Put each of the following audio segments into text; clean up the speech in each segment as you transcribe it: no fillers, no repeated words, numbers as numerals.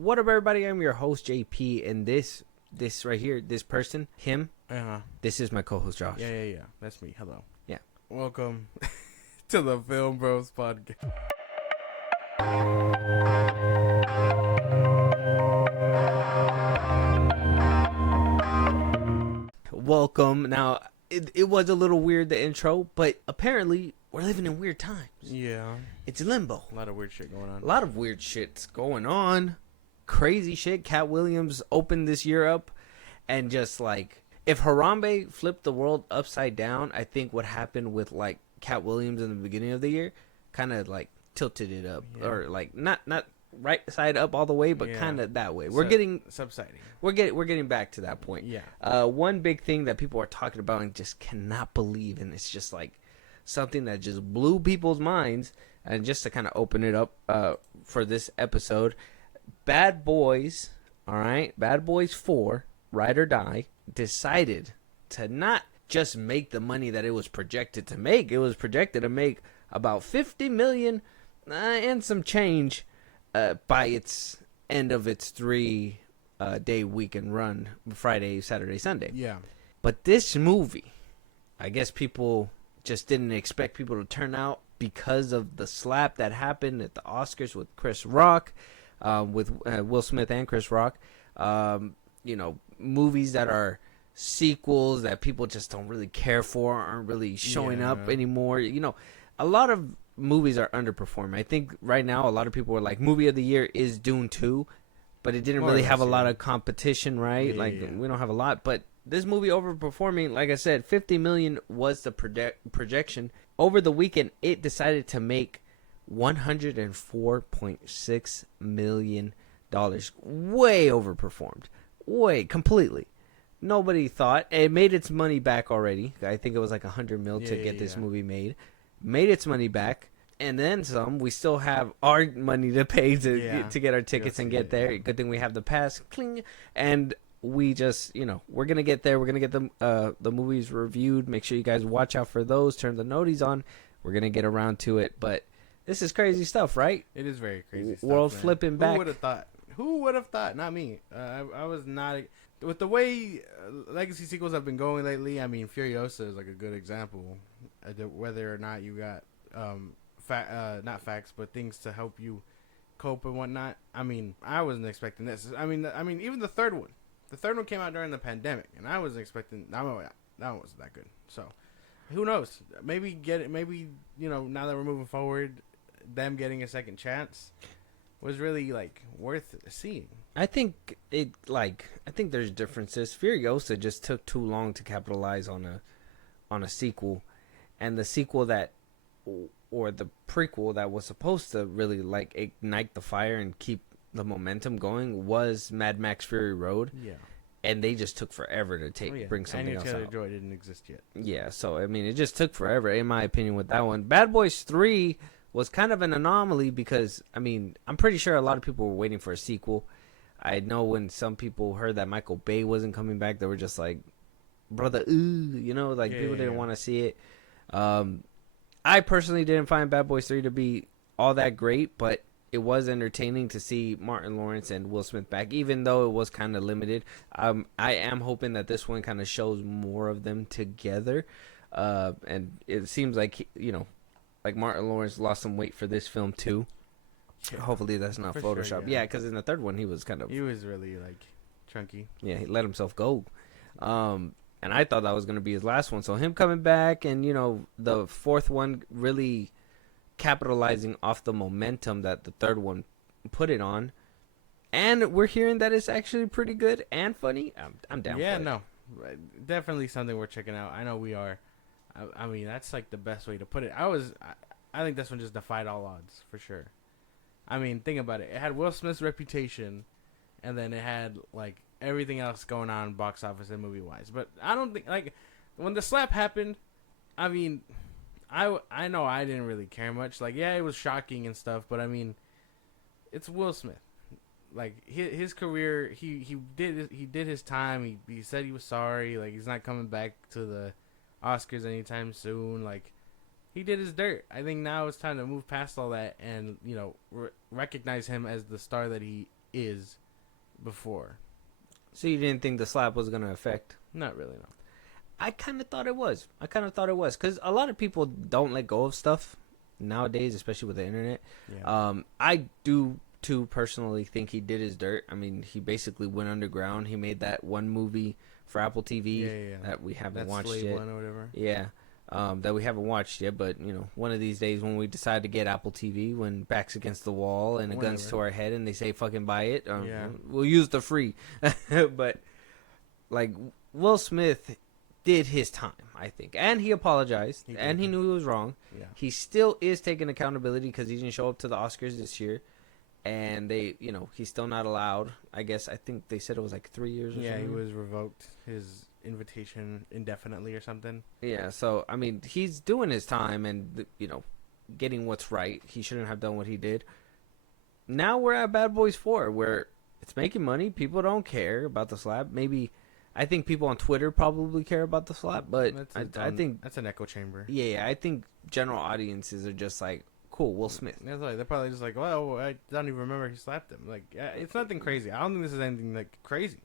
What up, everybody? I'm your host, JP, and this right here, this person, him, this is my co-host, Josh. Yeah. That's me. Hello. Yeah. Welcome to the Filmbros podcast. Welcome. Now, it was a little weird, the intro, but apparently we're living in weird times. Yeah. It's limbo. A lot of weird shit going on. A lot of weird shit's going on. Crazy shit. Cat Williams opened this year up, and just like, if Harambe flipped the world upside down, I think what happened with like Cat Williams in the beginning of the year kind of like tilted it up, or like not right side up all the way, but kind of that way. We're getting subsiding. We're getting back to that point. Yeah. One big thing that people are talking about and just cannot believe, and it's just like something that just blew people's minds. And just to kind of open it up for this episode, Bad Boys, all right, Bad Boys 4, Ride or Die, decided to not just make the money that it was projected to make. It was projected to make about $50 million and some change by its end of its 3-day weekend run, Friday, Saturday, Sunday. Yeah. But this movie, I guess people just didn't expect people to turn out because of the slap that happened at the Oscars with Chris Rock, with Will Smith and Chris Rock. You know, movies that are sequels that people just don't really care for, aren't really showing up anymore. You know, a lot of movies are underperforming. I think right now a lot of people are like, movie of the year is Dune 2, but it didn't really have a lot of competition, right? We don't have a lot, but this movie overperforming, like I said, $50 million was the projection. Over the weekend, it decided to make $104.6 million. Way overperformed. Way, completely. Nobody thought. It made its money back already. I think it was like $100 million to get this movie made. Made its money back. And then some. We still have our money to pay to get our tickets and get there. Good thing we have the pass. Cling. And we just, you know, we're going to get there. We're going to get the movies reviewed. Make sure you guys watch out for those. Turn the noties on. We're going to get around to it. But this is crazy stuff, right? It is very crazy stuff, World man. flipping back. Who would have thought? Who would have thought? Not me. I was not. With the way legacy sequels have been going lately, I mean, Furiosa is like a good example. Whether or not you got not facts, but things to help you cope and whatnot. I mean, I wasn't expecting this. I mean, even the third one. The third one came out during the pandemic, and I wasn't expecting that one wasn't that good. So, who knows? Maybe you know, now that we're moving forward, them getting a second chance was really like worth seeing. I think there's differences. Furiosa just took too long to capitalize on a sequel, and the sequel that or the prequel that was supposed to really like ignite the fire and keep the momentum going was Mad Max Fury Road. Yeah. And they just took forever to bring something else out. Joy didn't exist yet. Yeah, so I mean, it just took forever, in my opinion, with that one. Bad Boys 3 was kind of an anomaly because, I mean, I'm pretty sure a lot of people were waiting for a sequel. I know when some people heard that Michael Bay wasn't coming back, they were just like, brother, you know, like people didn't want to see it. I personally didn't find Bad Boys 3 to be all that great, but it was entertaining to see Martin Lawrence and Will Smith back, even though it was kind of limited. I am hoping that this one kind of shows more of them together. And it seems like, you know, like Martin Lawrence lost some weight for this film too. Yeah. Hopefully that's not for Photoshop. Sure, yeah, because in the third one he was really like chunky. Yeah, he let himself go. And I thought that was going to be his last one. So him coming back and, you know, the fourth one really capitalizing off the momentum that the third one put it on. And we're hearing that it's actually pretty good and funny. I'm down for it. Yeah, no. Definitely something we're checking out. I know we are. I mean, that's like the best way to put it. I think this one just defied all odds, for sure. I mean, think about it. It had Will Smith's reputation, and then it had, like, everything else going on box office and movie-wise. But I don't think, like, when the slap happened, I mean, I know I didn't really care much. Like, yeah, it was shocking and stuff, but, I mean, it's Will Smith. Like, his career, he did his time. He said he was sorry. Like, he's not coming back to the Oscars anytime soon. Like, he did his dirt. I think now it's time to move past all that and, you know, recognize him as the star that he is before. So you didn't think the slap was gonna affect? Not really, no. I kind of thought it was. Because a lot of people don't let go of stuff nowadays, especially with the internet. Yeah. I do too personally think he did his dirt. I mean, he basically went underground. He made that one movie for Apple TV that we haven't watched Slave yet. One or whatever. Yeah. That we haven't watched yet, but one of these days when we decide to get Apple TV, when back's against the wall and a gun's to our head and they say fucking buy it, we'll use the free. But like Will Smith did his time, I think, and he apologized, and he knew he was wrong. Yeah. He still is taking accountability because he didn't show up to the Oscars this year, and they, he's still not allowed. I think they said it was like 3 years. Or something. He was revoked his invitation indefinitely or something. Yeah, so I mean, he's doing his time and getting what's right. He shouldn't have done what he did. Now we're at Bad Boys 4, where it's making money. People don't care about the slap. Maybe I think people on Twitter probably care about the slap, but I think that's an echo chamber. Yeah, I think general audiences are just like, cool, Will Smith. That's like, they're probably just like, well, I don't even remember he slapped him. Like, it's nothing crazy. I don't think this is anything like crazy.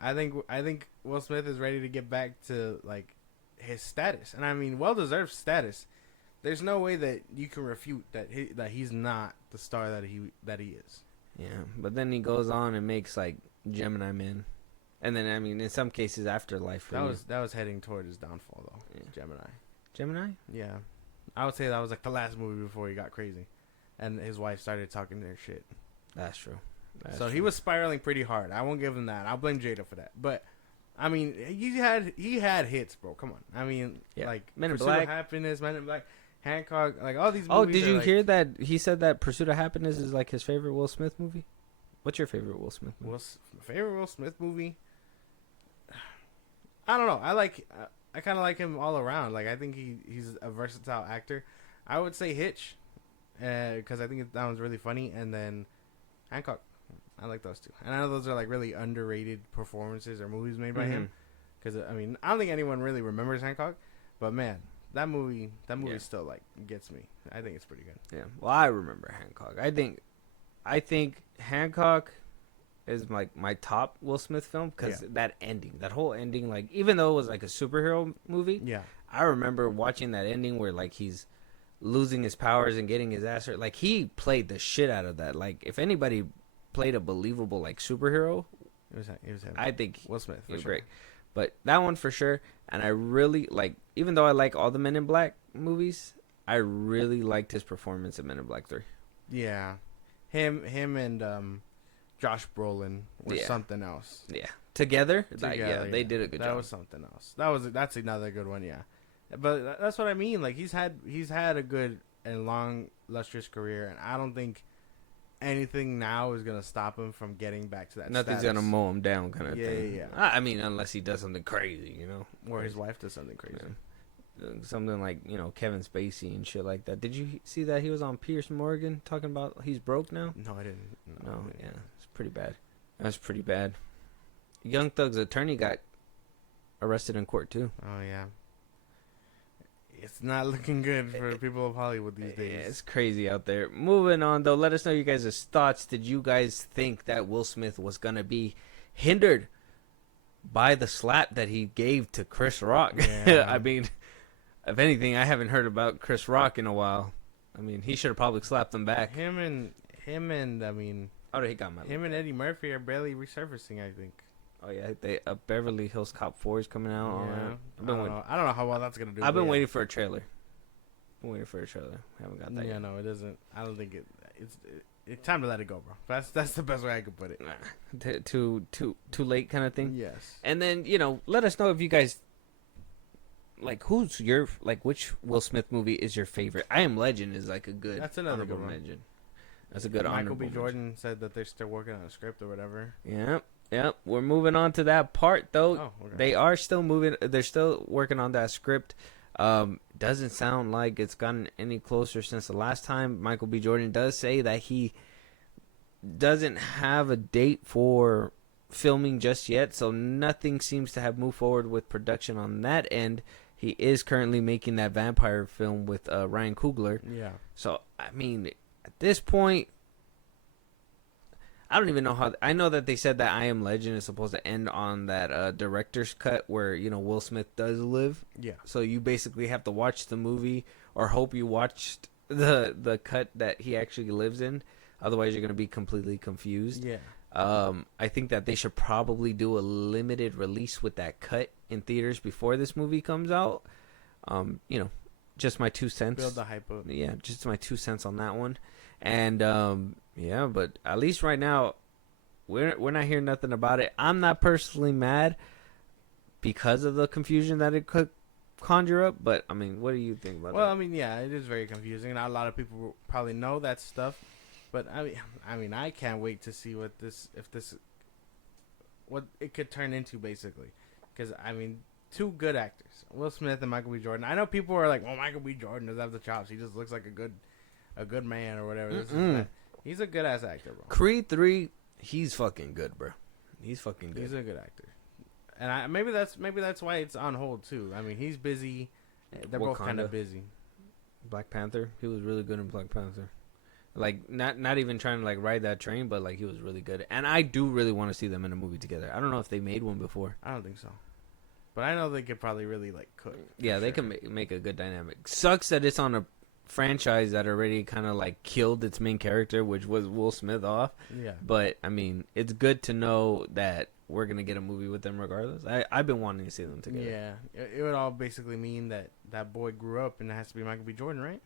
I think Will Smith is ready to get back to like his status, and I mean, well-deserved status. There's no way that you can refute that he's not the star that he is. Yeah, but then he goes on and makes like Gemini Man, and then I mean, in some cases, Afterlife. That was heading toward his downfall though. Yeah. Gemini. Yeah, I would say that was like the last movie before he got crazy, and his wife started talking their shit. That's true. He was spiraling pretty hard. I won't give him that. I'll blame Jada for that. But I mean, he had hits, bro. Come on. I mean, like Men in Pursuit Black, of Happiness, Men in Black, Hancock, like all these movies. Oh, did you hear that he said that Pursuit of Happiness is like his favorite Will Smith movie? What's your favorite Will Smith movie? Favorite Will Smith movie? I don't know. I kind of like him all around. Like I think he's a versatile actor. I would say Hitch, because I think that one's really funny, and then Hancock. I like those two, and I know those are like really underrated performances or movies made by him. Because I mean, I don't think anyone really remembers Hancock, but man, that movie still like gets me. I think it's pretty good. Yeah, well, I remember Hancock. I think Hancock is like my top Will Smith film because that whole ending, like even though it was like a superhero movie, I remember watching that ending where like he's losing his powers and getting his ass hurt. Like he played the shit out of that. Like if anybody played a believable like superhero, it was him. I think Will Smith was great. But that one for sure. And I really like, even though I like all the Men in Black movies, I really liked his performance in Men in Black 3. Yeah, him and Josh Brolin were something else. Yeah, together, they did a good job. That was something else. That's another good one. Yeah, but that's what I mean. Like he's had a good and long, lustrous career, and I don't think anything now is gonna stop him from getting back to that. Nothing's gonna mow him down, kind of thing. Yeah. I mean, unless he does something crazy, or his wife does something crazy. Something like Kevin Spacey and shit like that. Did you see that he was on Piers Morgan talking about he's broke now? No, I didn't. No, yeah, it's pretty bad. That's pretty bad. Young Thug's attorney got arrested in court too. Oh yeah. It's not looking good for people of Hollywood these days. Yeah, it's crazy out there. Moving on, though, let us know you guys' thoughts. Did you guys think that Will Smith was going to be hindered by the slap that he gave to Chris Rock? Yeah. I mean, if anything, I haven't heard about Chris Rock in a while. I mean, he should have probably slapped him back. Him and I mean, he got my him and Eddie Murphy are barely resurfacing, I think. Oh yeah, Beverly Hills Cop 4 is coming out. Yeah. I don't know how well that's gonna do. I've been waiting for a trailer. Haven't got that yet. No, it doesn't. I don't think it's time to let it go, bro. That's the best way I could put it. Nah, too late, kind of thing. Yes. And then let us know if you guys like which Will Smith movie is your favorite. I Am Legend is like a good. That's another good one. mention. That's a good Michael B. honorable Jordan mention. said that they're still working on a script or whatever. Yep. We're moving on to that part, though. Oh, okay. They are still moving. They're still working on that script. Doesn't sound like it's gotten any closer since the last time. Michael B. Jordan does say that he doesn't have a date for filming just yet, so nothing seems to have moved forward with production on that end. He is currently making that vampire film with Ryan Coogler. Yeah. So, I mean, at this point, I don't even know how. I know that they said that I Am Legend is supposed to end on that director's cut where Will Smith does live. Yeah. So you basically have to watch the movie or hope you watched the cut that he actually lives in. Otherwise, you're gonna be completely confused. Yeah. I think that they should probably do a limited release with that cut in theaters before this movie comes out. Just my 2 cents. Build the hype up. Yeah, just my 2 cents on that one. And yeah, but at least right now, we're not hearing nothing about it. I'm not personally mad because of the confusion that it could conjure up. But I mean, what do you think about that? Well, I mean, yeah, it is very confusing. Not a lot of people probably know that stuff, but I mean, I can't wait to see what it could turn into, basically. Because I mean, 2 good actors, Will Smith and Michael B. Jordan. I know people are like, "Well, Michael B. Jordan doesn't have the chops. He just looks like a good man or whatever." This is that. He's a good ass actor, bro. Creed 3, he's fucking good, bro. He's fucking good. He's a good actor, and maybe that's why it's on hold too. I mean, he's busy. They're both kind of busy. Black Panther, he was really good in Black Panther. Like not even trying to like ride that train, but like he was really good. And I do really want to see them in a movie together. I don't know if they made one before. I don't think so, but I know they could probably really like cook. Yeah, they can make a good dynamic. Sucks that it's on a franchise that already kind of like killed its main character, which was Will Smith off. Yeah. But I mean, it's good to know that we're gonna get a movie with them regardless. I've been wanting to see them together. Yeah, it would all basically mean that boy grew up and it has to be Michael B. Jordan, right?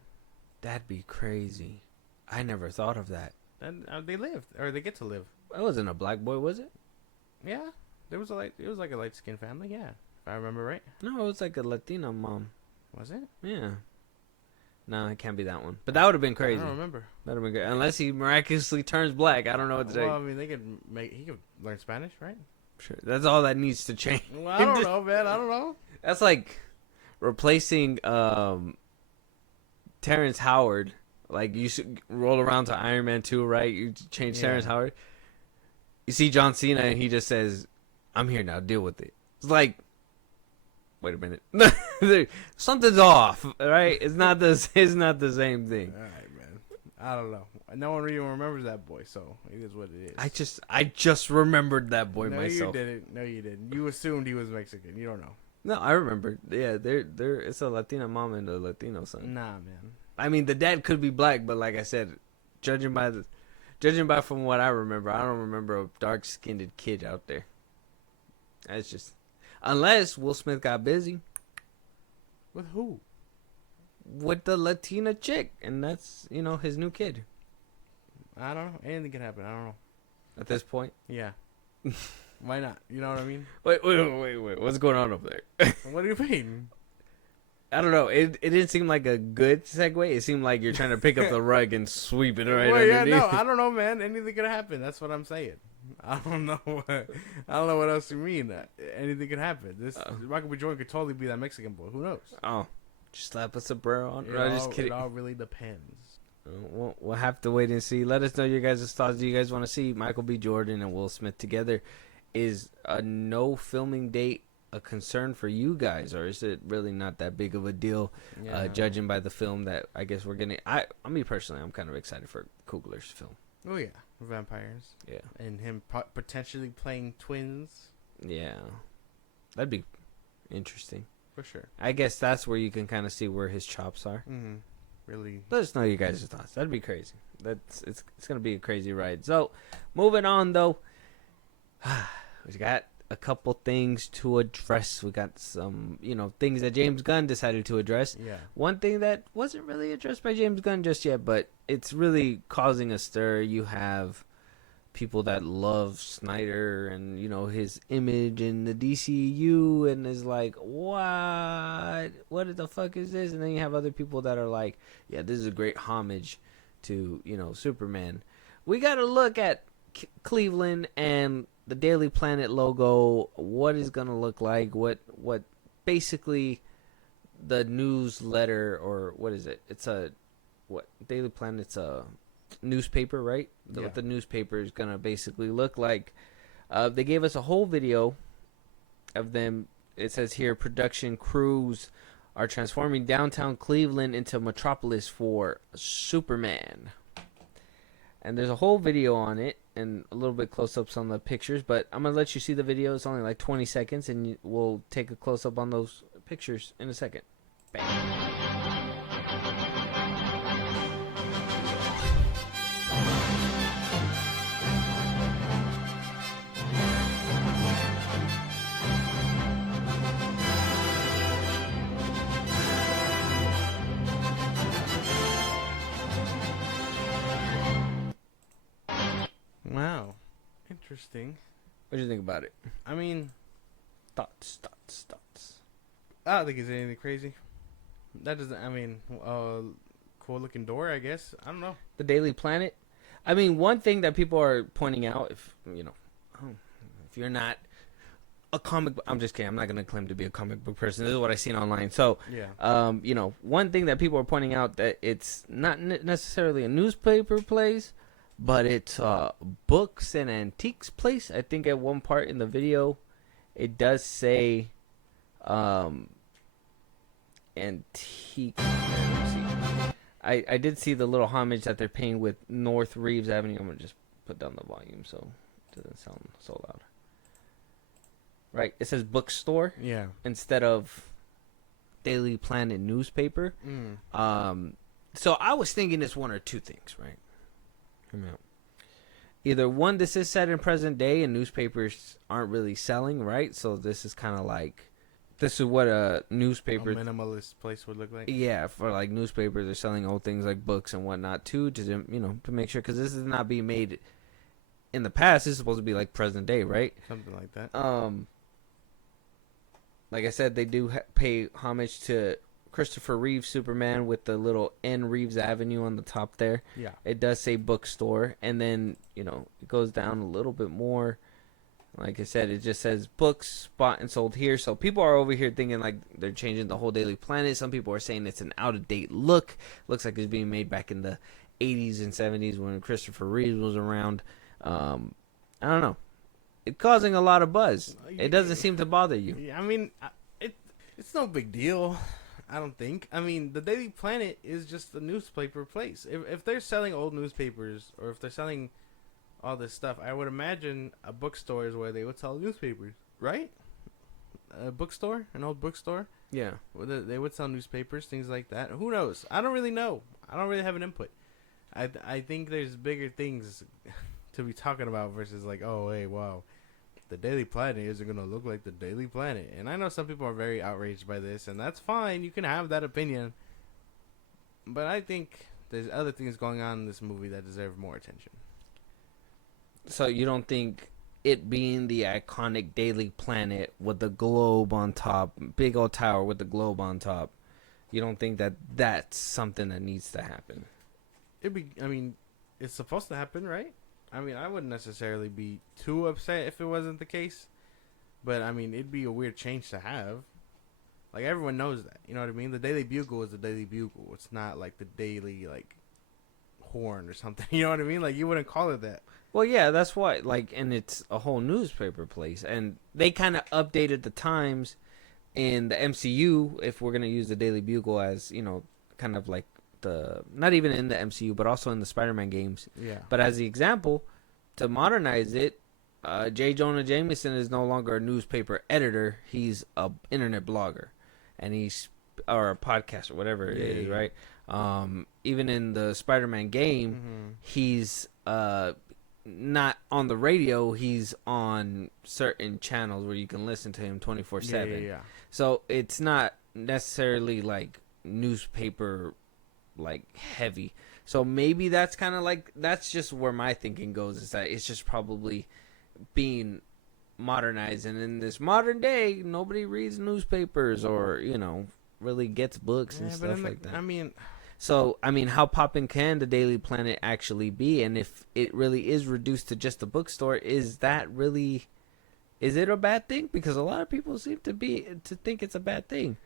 That'd be crazy. I never thought of that. Then they lived, or they get to live. It wasn't a black boy, was it? Yeah, it was like a light skinned family. Yeah, if I remember right. No, it was like a Latina mom. Was it? Yeah. No, it can't be that one. But that would have been crazy. I don't remember. That would have been good. Unless he miraculously turns black. I don't know what to say. Well, I mean, he could learn Spanish, right? Sure. That's all that needs to change. Well, I don't know, man. I don't know. That's like replacing Terrence Howard. Like, you should roll around to Iron Man 2, right? You change Terrence Howard. You see John Cena, and he just says, "I'm here now. Deal with it." It's like, wait a minute. Something's off, right? It's not the same thing. All right, man. I don't know. No one even remembers that boy, so it is what it is. I just remembered that boy myself. No, you didn't. You assumed he was Mexican. You don't know. No, I remember. Yeah, it's a Latina mom and a Latino son. Nah, man. I mean, the dad could be black, but like I said, judging by from what I remember, I don't remember a dark-skinned kid out there. That's just unless Will Smith got busy. With who? With the Latina chick, and that's his new kid. I don't know. Anything can happen. I don't know. At this point, yeah. Why not? You know what I mean? Wait. What's going on over there? What do you mean? I don't know. It didn't seem like a good segue. It seemed like you're trying to pick up the rug and sweep it right underneath. No, I don't know, man. Anything could happen. That's what I'm saying. I don't know what else you mean. Anything could happen. This Michael B. Jordan could totally be that Mexican boy. Who knows? Oh, just slap a sombrero on. Just kidding. It all really depends. We'll have to wait and see. Let us know your guys' thoughts. Do you guys want to see Michael B. Jordan and Will Smith together? Is a no filming date a concern for you guys, or is it really not that big of a deal? Judging by the film that I guess we're getting. Me personally, I'm kind of excited for Coogler's film. Oh yeah, vampires. Yeah, and him potentially playing twins. Yeah, that'd be interesting for sure. I guess that's where you can kind of see where his chops are. Mm-hmm. Really, let us know your guys' thoughts. That'd be crazy. It's gonna be a crazy ride. So, moving on though, we got a couple things to address. We got some, things that James Gunn decided to address. Yeah. One thing that wasn't really addressed by James Gunn just yet, but it's really causing a stir. You have people that love Snyder and, his image in the DCU and is like, what the fuck is this? And then you have other people that are like, yeah, this is a great homage to, Superman. We got to look at Cleveland and the Daily Planet logo, what is going to look like, what basically the newsletter, or what is it? It's Daily Planet's a newspaper, right? Yeah. What the newspaper is going to basically look like. They gave us a whole video of them. It says here, production crews are transforming downtown Cleveland into Metropolis for Superman. And there's a whole video on it. and a little bit close-ups on the pictures, but I'm gonna let you see the video. It's only like 20 seconds, and we'll take a close-up on those pictures in a second. Bang. Wow, interesting. What do you think about it? I mean, Thoughts. I don't think it's anything crazy. That doesn't. I mean, cool looking door, I guess. I don't know. The Daily Planet. I mean, one thing that people are pointing out, if you're not a comic, I'm just kidding. I'm not gonna claim to be a comic book person. This is what I seen online. So, Yeah. One thing that people are pointing out that it's not necessarily a newspaper place, but it's books and antiques place. I think at one part in the video, it does say antique. Let me see. I did see the little homage that they're paying with North Reeves Avenue. I'm gonna just put down the volume so it doesn't sound so loud. Right, it says bookstore Yeah. instead of Daily Planet newspaper. So I was thinking it's one or two things, right? Hear me out. Either one, this is set in present day and newspapers aren't really selling, right? So this is kind of like, this is what a newspaper, A minimalist place would look like. yeah, for like newspapers, they're selling old things like books and whatnot too, to to make sure, because this is not being made in the past. This is supposed to be like present day, right? Something like that. Like I said, they do pay homage to Christopher Reeve Superman with the little N Reeves Avenue on the top there. Yeah. It does say bookstore, and then it goes down a little bit more. Like I said, it just says books bought and sold here. So people are over here thinking like they're changing the whole Daily Planet. Some people are saying it's an out of date look. Looks like it's being made back in the 80s and 70s when Christopher Reeves was around. I don't know. It's causing a lot of buzz. It doesn't seem to bother you. Yeah, I mean, it's no big deal. I don't think. I mean, the Daily Planet is just a newspaper place. If they're selling old newspapers, or if they're selling all this stuff, I would imagine a bookstore is where they would sell newspapers, right? A bookstore, an old bookstore. Yeah. They would sell newspapers, things like that. Who knows? I don't really know. I don't really have an input. I think there's bigger things to be talking about versus like, oh, hey, wow, the Daily Planet isn't going to look like the Daily Planet. And I know some people are very outraged by this, and that's fine. You can have that opinion. But I think there's other things going on in this movie that deserve more attention. So you don't think it being the iconic Daily Planet with the globe on top, big old tower with the globe on top, you don't think that that's something that needs to happen? It's supposed to happen, right? I mean, I wouldn't necessarily be too upset if it wasn't the case. But, I mean, it'd be a weird change to have. Like, everyone knows that. You know what I mean? The Daily Bugle is the Daily Bugle. It's not, like, the Daily, like, Horn or something. You know what I mean? Like, you wouldn't call it that. Well, yeah, that's why. Like, and it's a whole newspaper place. And they kind of updated the times in the MCU, if we're going to use the Daily Bugle as, kind of like not even in the MCU, but also in the Spider-Man games. Yeah. But as the example, to modernize it, J. Jonah Jameson is no longer a newspaper editor. He's a internet blogger, and or a podcast or whatever it is, right? Even in the Spider-Man game, he's not on the radio. He's on certain channels where you can listen to him 24/7. Yeah. So it's not necessarily like newspaper like heavy. So maybe that's kind of like, that's just where my thinking goes, is that it's just probably being modernized, and in this modern day nobody reads newspapers or really gets books and stuff like that. I mean, how poppin' can the Daily Planet actually be? And if it really is reduced to just a bookstore, is it a bad thing? Because a lot of people seem to think it's a bad thing.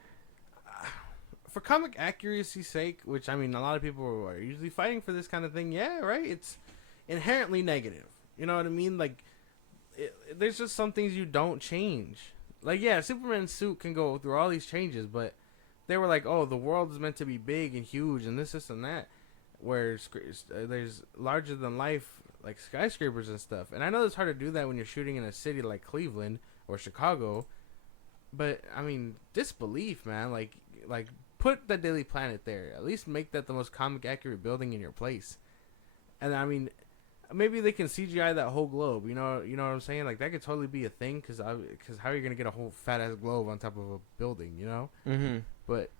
For comic accuracy's sake, which, I mean, a lot of people are usually fighting for this kind of thing, yeah, right? It's inherently negative. You know what I mean? Like, there's just some things you don't change. Like, yeah, Superman's suit can go through all these changes, but they were like, oh, the world is meant to be big and huge and this and that. Where there's larger than life like skyscrapers and stuff. And I know it's hard to do that when you're shooting in a city like Cleveland or Chicago. But I mean, disbelief, man. Like put the Daily Planet there. At least make that the most comic accurate building in your place. And I mean, maybe they can CGI that whole globe. You know what I'm saying? Like that could totally be a thing. Cause how are you gonna get a whole fat ass globe on top of a building? You know? Mm-hmm. But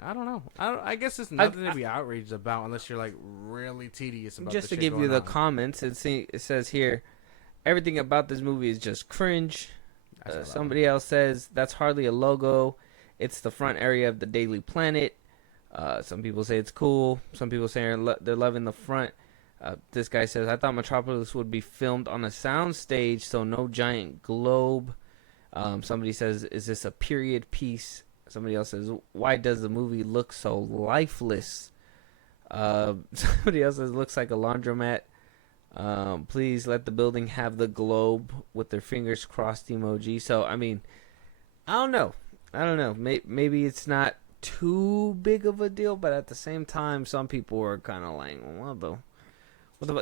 I don't know. I guess it's nothing to be outraged about unless you're like really tedious about. Just the to shit give you going the on. comments, it says here, everything about this movie is just cringe. Somebody else says that's hardly a logo. It's the front area of the Daily Planet. Some people say it's cool. Some people say they're loving the front. This guy says, I thought Metropolis would be filmed on a sound stage, so no giant globe. Somebody says, is this a period piece? Somebody else says, why does the movie look so lifeless? Somebody else says, looks like a laundromat. Please let the building have the globe with their fingers crossed emoji. So, I mean, I don't know. Maybe it's not too big of a deal, but at the same time, some people are kind of like, well,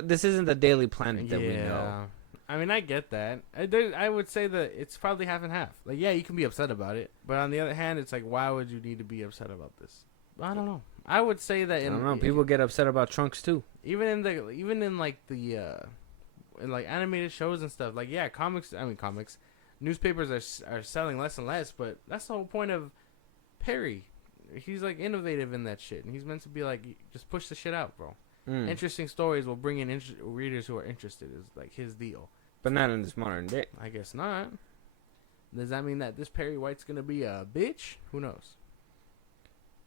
this isn't the Daily Planet that we know. I mean, I get that. I would say that it's probably half and half. Like, yeah, you can be upset about it, but on the other hand, it's like, why would you need to be upset about this? I don't know. I would say that I don't know. People get upset about trunks too. Even in animated shows and stuff. Like, yeah, comics. Newspapers are selling less and less, but that's the whole point of Perry. He's like innovative in that shit, and he's meant to be like, just push the shit out, bro. Interesting stories will bring in readers who are interested. Is like his deal. But not in this modern day. I guess not. Does that mean that this Perry White's gonna be a bitch? Who knows?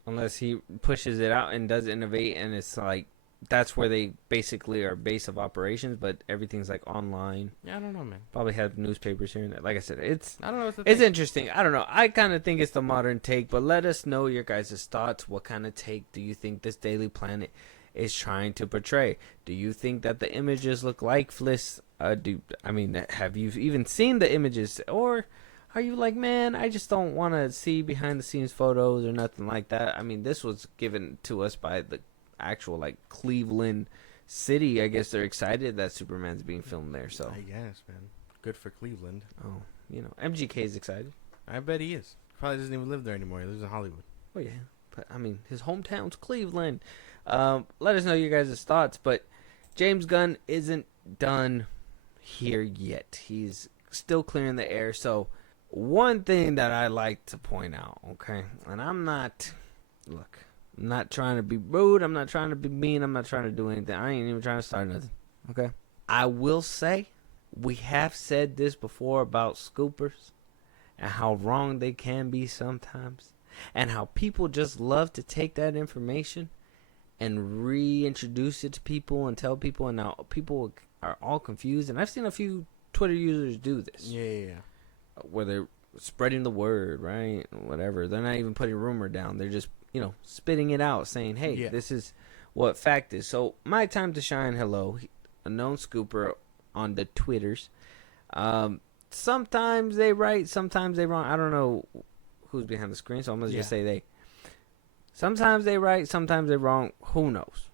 Unless he pushes it out and does innovate, and it's like that's where they basically are base of operations, but everything's like online. Yeah, I don't know, man. Probably have newspapers here and there. Like I said, I don't know. It's interesting. I don't know. I kind of think it's the modern take, but let us know your guys' thoughts. What kind of take do you think this Daily Planet is trying to portray? Do you think that the images look lifeless? Have you even seen the images, or are you like, man, I just don't want to see behind the scenes photos or nothing like that? I mean, this was given to us by the actual like Cleveland city. I guess they're excited that Superman's being filmed there. So I guess, man, good for Cleveland. Oh, MGK is excited. I bet he is. Probably doesn't even live there anymore. He lives in Hollywood. Oh yeah, but I mean, his hometown's Cleveland. Let us know your guys' thoughts. But James Gunn isn't done here yet. He's still clearing the air. So one thing that I like to point out, okay, and I'm not trying to be rude. I'm not trying to be mean. I'm not trying to do anything. I ain't even trying to start nothing. Okay. I will say, we have said this before about scoopers and how wrong they can be sometimes, and how people just love to take that information and reintroduce it to people and tell people, and now people are all confused. And I've seen a few Twitter users do this. Yeah. Where they're spreading the word, right? Whatever. They're not even putting rumor down. They're just, spitting it out, saying, hey, This is what fact is. So, my time to shine, hello, a known scooper on the Twitters. Sometimes they right, sometimes they wrong. I don't know who's behind the screen, so I'm going to just say they. Sometimes they right, sometimes they wrong. Who knows?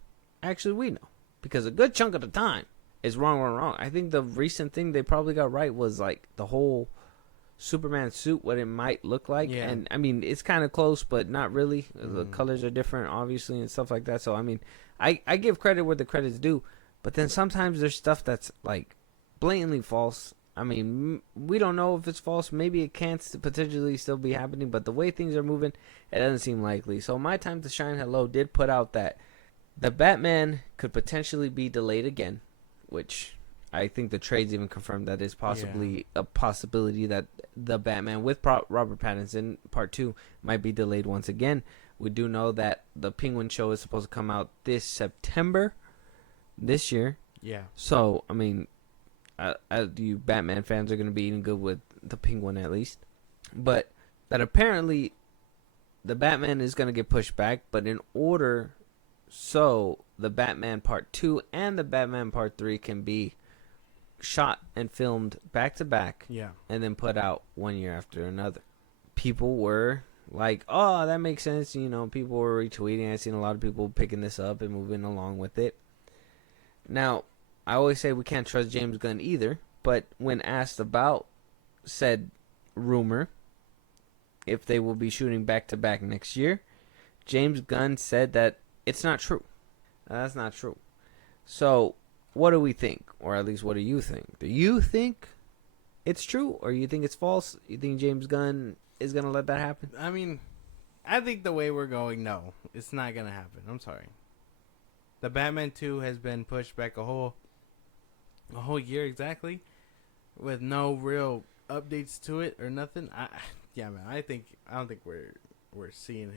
Actually, we know. Because a good chunk of the time is wrong. I think the recent thing they probably got right was like the whole Superman suit, what it might look like. Yeah. And I mean, it's kind of close, but not really. The colors are different, obviously, and stuff like that. So I mean, I give credit where the credit's due, but then sometimes there's stuff that's like blatantly false. I mean, we don't know if it's false. Maybe it can't potentially still be happening, but the way things are moving, it doesn't seem likely. So my time to shine, hello, did put out that the Batman could potentially be delayed again, which I think the trades even confirmed that is possibly a possibility that the Batman with Robert Pattinson Part 2 might be delayed once again. We do know that the Penguin show is supposed to come out this September this year. Yeah. So, I mean, you Batman fans are going to be eating good with the Penguin at least. But that apparently the Batman is going to get pushed back, but in order so the Batman Part 2 and the Batman Part 3 can be shot and filmed back to back, and then put out 1 year after another. People were like, oh, that makes sense. People were retweeting. I've seen a lot of people picking this up and moving along with it. Now, I always say we can't trust James Gunn either. But when asked about said rumor, if they will be shooting back to back next year, James Gunn said that it's not true. That's not true. So, what do we think? Or at least, what do you think? Do you think it's true? Or you think it's false? You think James Gunn is going to let that happen? I mean, I think the way we're going, no. It's not going to happen. I'm sorry. The Batman 2 has been pushed back a whole year exactly, with no real updates to it or nothing. Man, I don't think we're seeing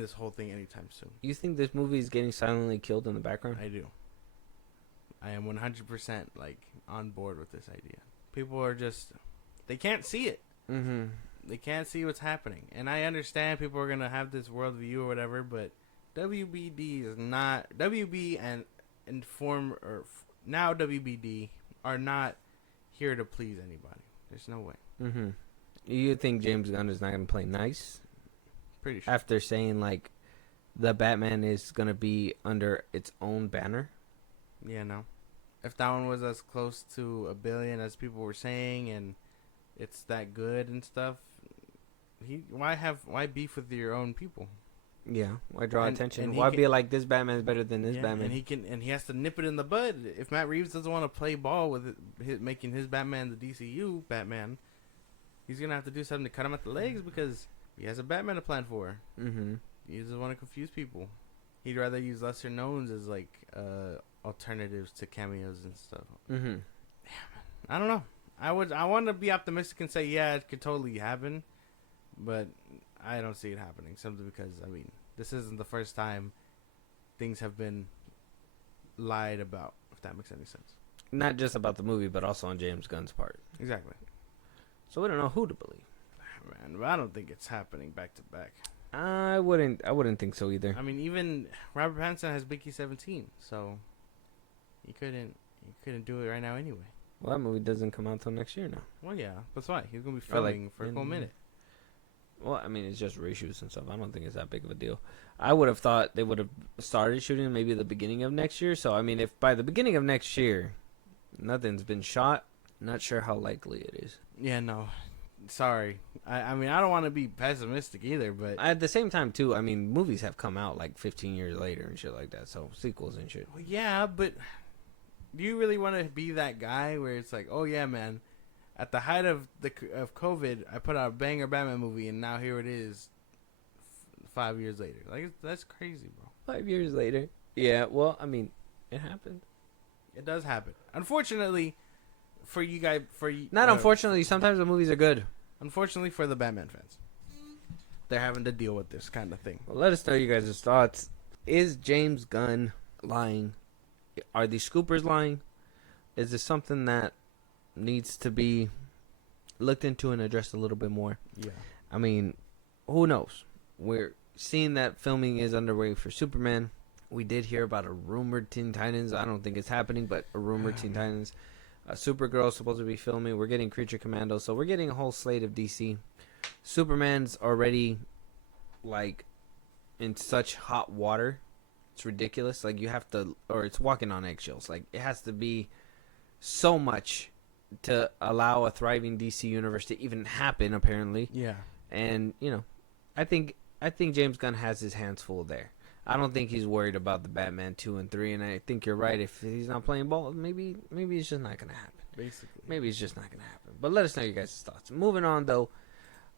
this whole thing anytime soon. You think this movie is getting silently killed in the background? I do. I am 100% like on board with this idea. People are just, they can't see it. Mm-hmm. They can't see what's happening, and I understand people are gonna have this worldview or whatever, but WBD is not WB and Inform or now WBD are not here to please anybody. There's no way. Mm-hmm. You think James Gunn is not going to play nice? Pretty sure. After saying, like, the Batman is going to be under its own banner? Yeah, no. If that one was as close to $1 billion as people were saying, and it's that good and stuff, why beef with your own people? Yeah, why draw attention? And Why be like, this Batman is better than this Batman? And he has to nip it in the bud. If Matt Reeves doesn't want to play ball with it, making his Batman the DCU Batman, he's gonna have to do something to cut him at the legs, because he has a Batman to plan for. Mm-hmm. He doesn't want to confuse people. He'd rather use lesser knowns as like alternatives to cameos and stuff. Mm-hmm. Yeah, man. I don't know. I want to be optimistic and say, yeah, it could totally happen, but I don't see it happening. Simply because, I mean, this isn't the first time things have been lied about, if that makes any sense. Not just about the movie, but also on James Gunn's part. Exactly. So we don't know who to believe. Man, but I don't think it's happening back to back. I wouldn't think so either. I mean, even Robert Pattinson has Mickey 17, so he couldn't do it right now anyway. Well, that movie doesn't come out till next year now. Well, yeah, that's why he's gonna be filming for a whole minute. Well, I mean, it's just reshoots and stuff. I don't think it's that big of a deal. I would have thought they would have started shooting maybe the beginning of next year. So, I mean, if by the beginning of next year, nothing's been shot, not sure how likely it is. Yeah, no. Sorry. I mean, I don't want to be pessimistic either, but... At the same time, too, I mean, movies have come out like 15 years later and shit like that. So, sequels and shit. Well, yeah, but do you really want to be that guy where it's like, oh, yeah, man, at the height of COVID, I put out a banger Batman movie, and now here it is 5 years later. Like, that's crazy, bro. 5 years later. Yeah, well, I mean, it happened. It does happen. Unfortunately, for you guys, Not unfortunately, sometimes the movies are good. Unfortunately for the Batman fans, they're having to deal with this kind of thing. Well, let us know you guys' thoughts. Is James Gunn lying? Are these scoopers lying? Is this something that needs to be looked into and addressed a little bit more? Yeah. I mean, who knows? We're seeing that filming is underway for Superman. We did hear about a rumored Teen Titans. I don't think it's happening, but a rumored Teen Titans. Supergirl is supposed to be filming. We're getting Creature Commando. So we're getting a whole slate of DC. Superman's already, like, in such hot water. It's ridiculous. Like, you have to, or it's walking on eggshells. Like, it has to be so much to allow a thriving DC universe to even happen, apparently. Yeah. And, you know, I think James Gunn has his hands full there. I don't think he's worried about the Batman 2 and 3, and I think you're right. If he's not playing ball, maybe it's just not going to happen. Basically. Maybe it's just not going to happen. But let us know your guys' thoughts. Moving on, though,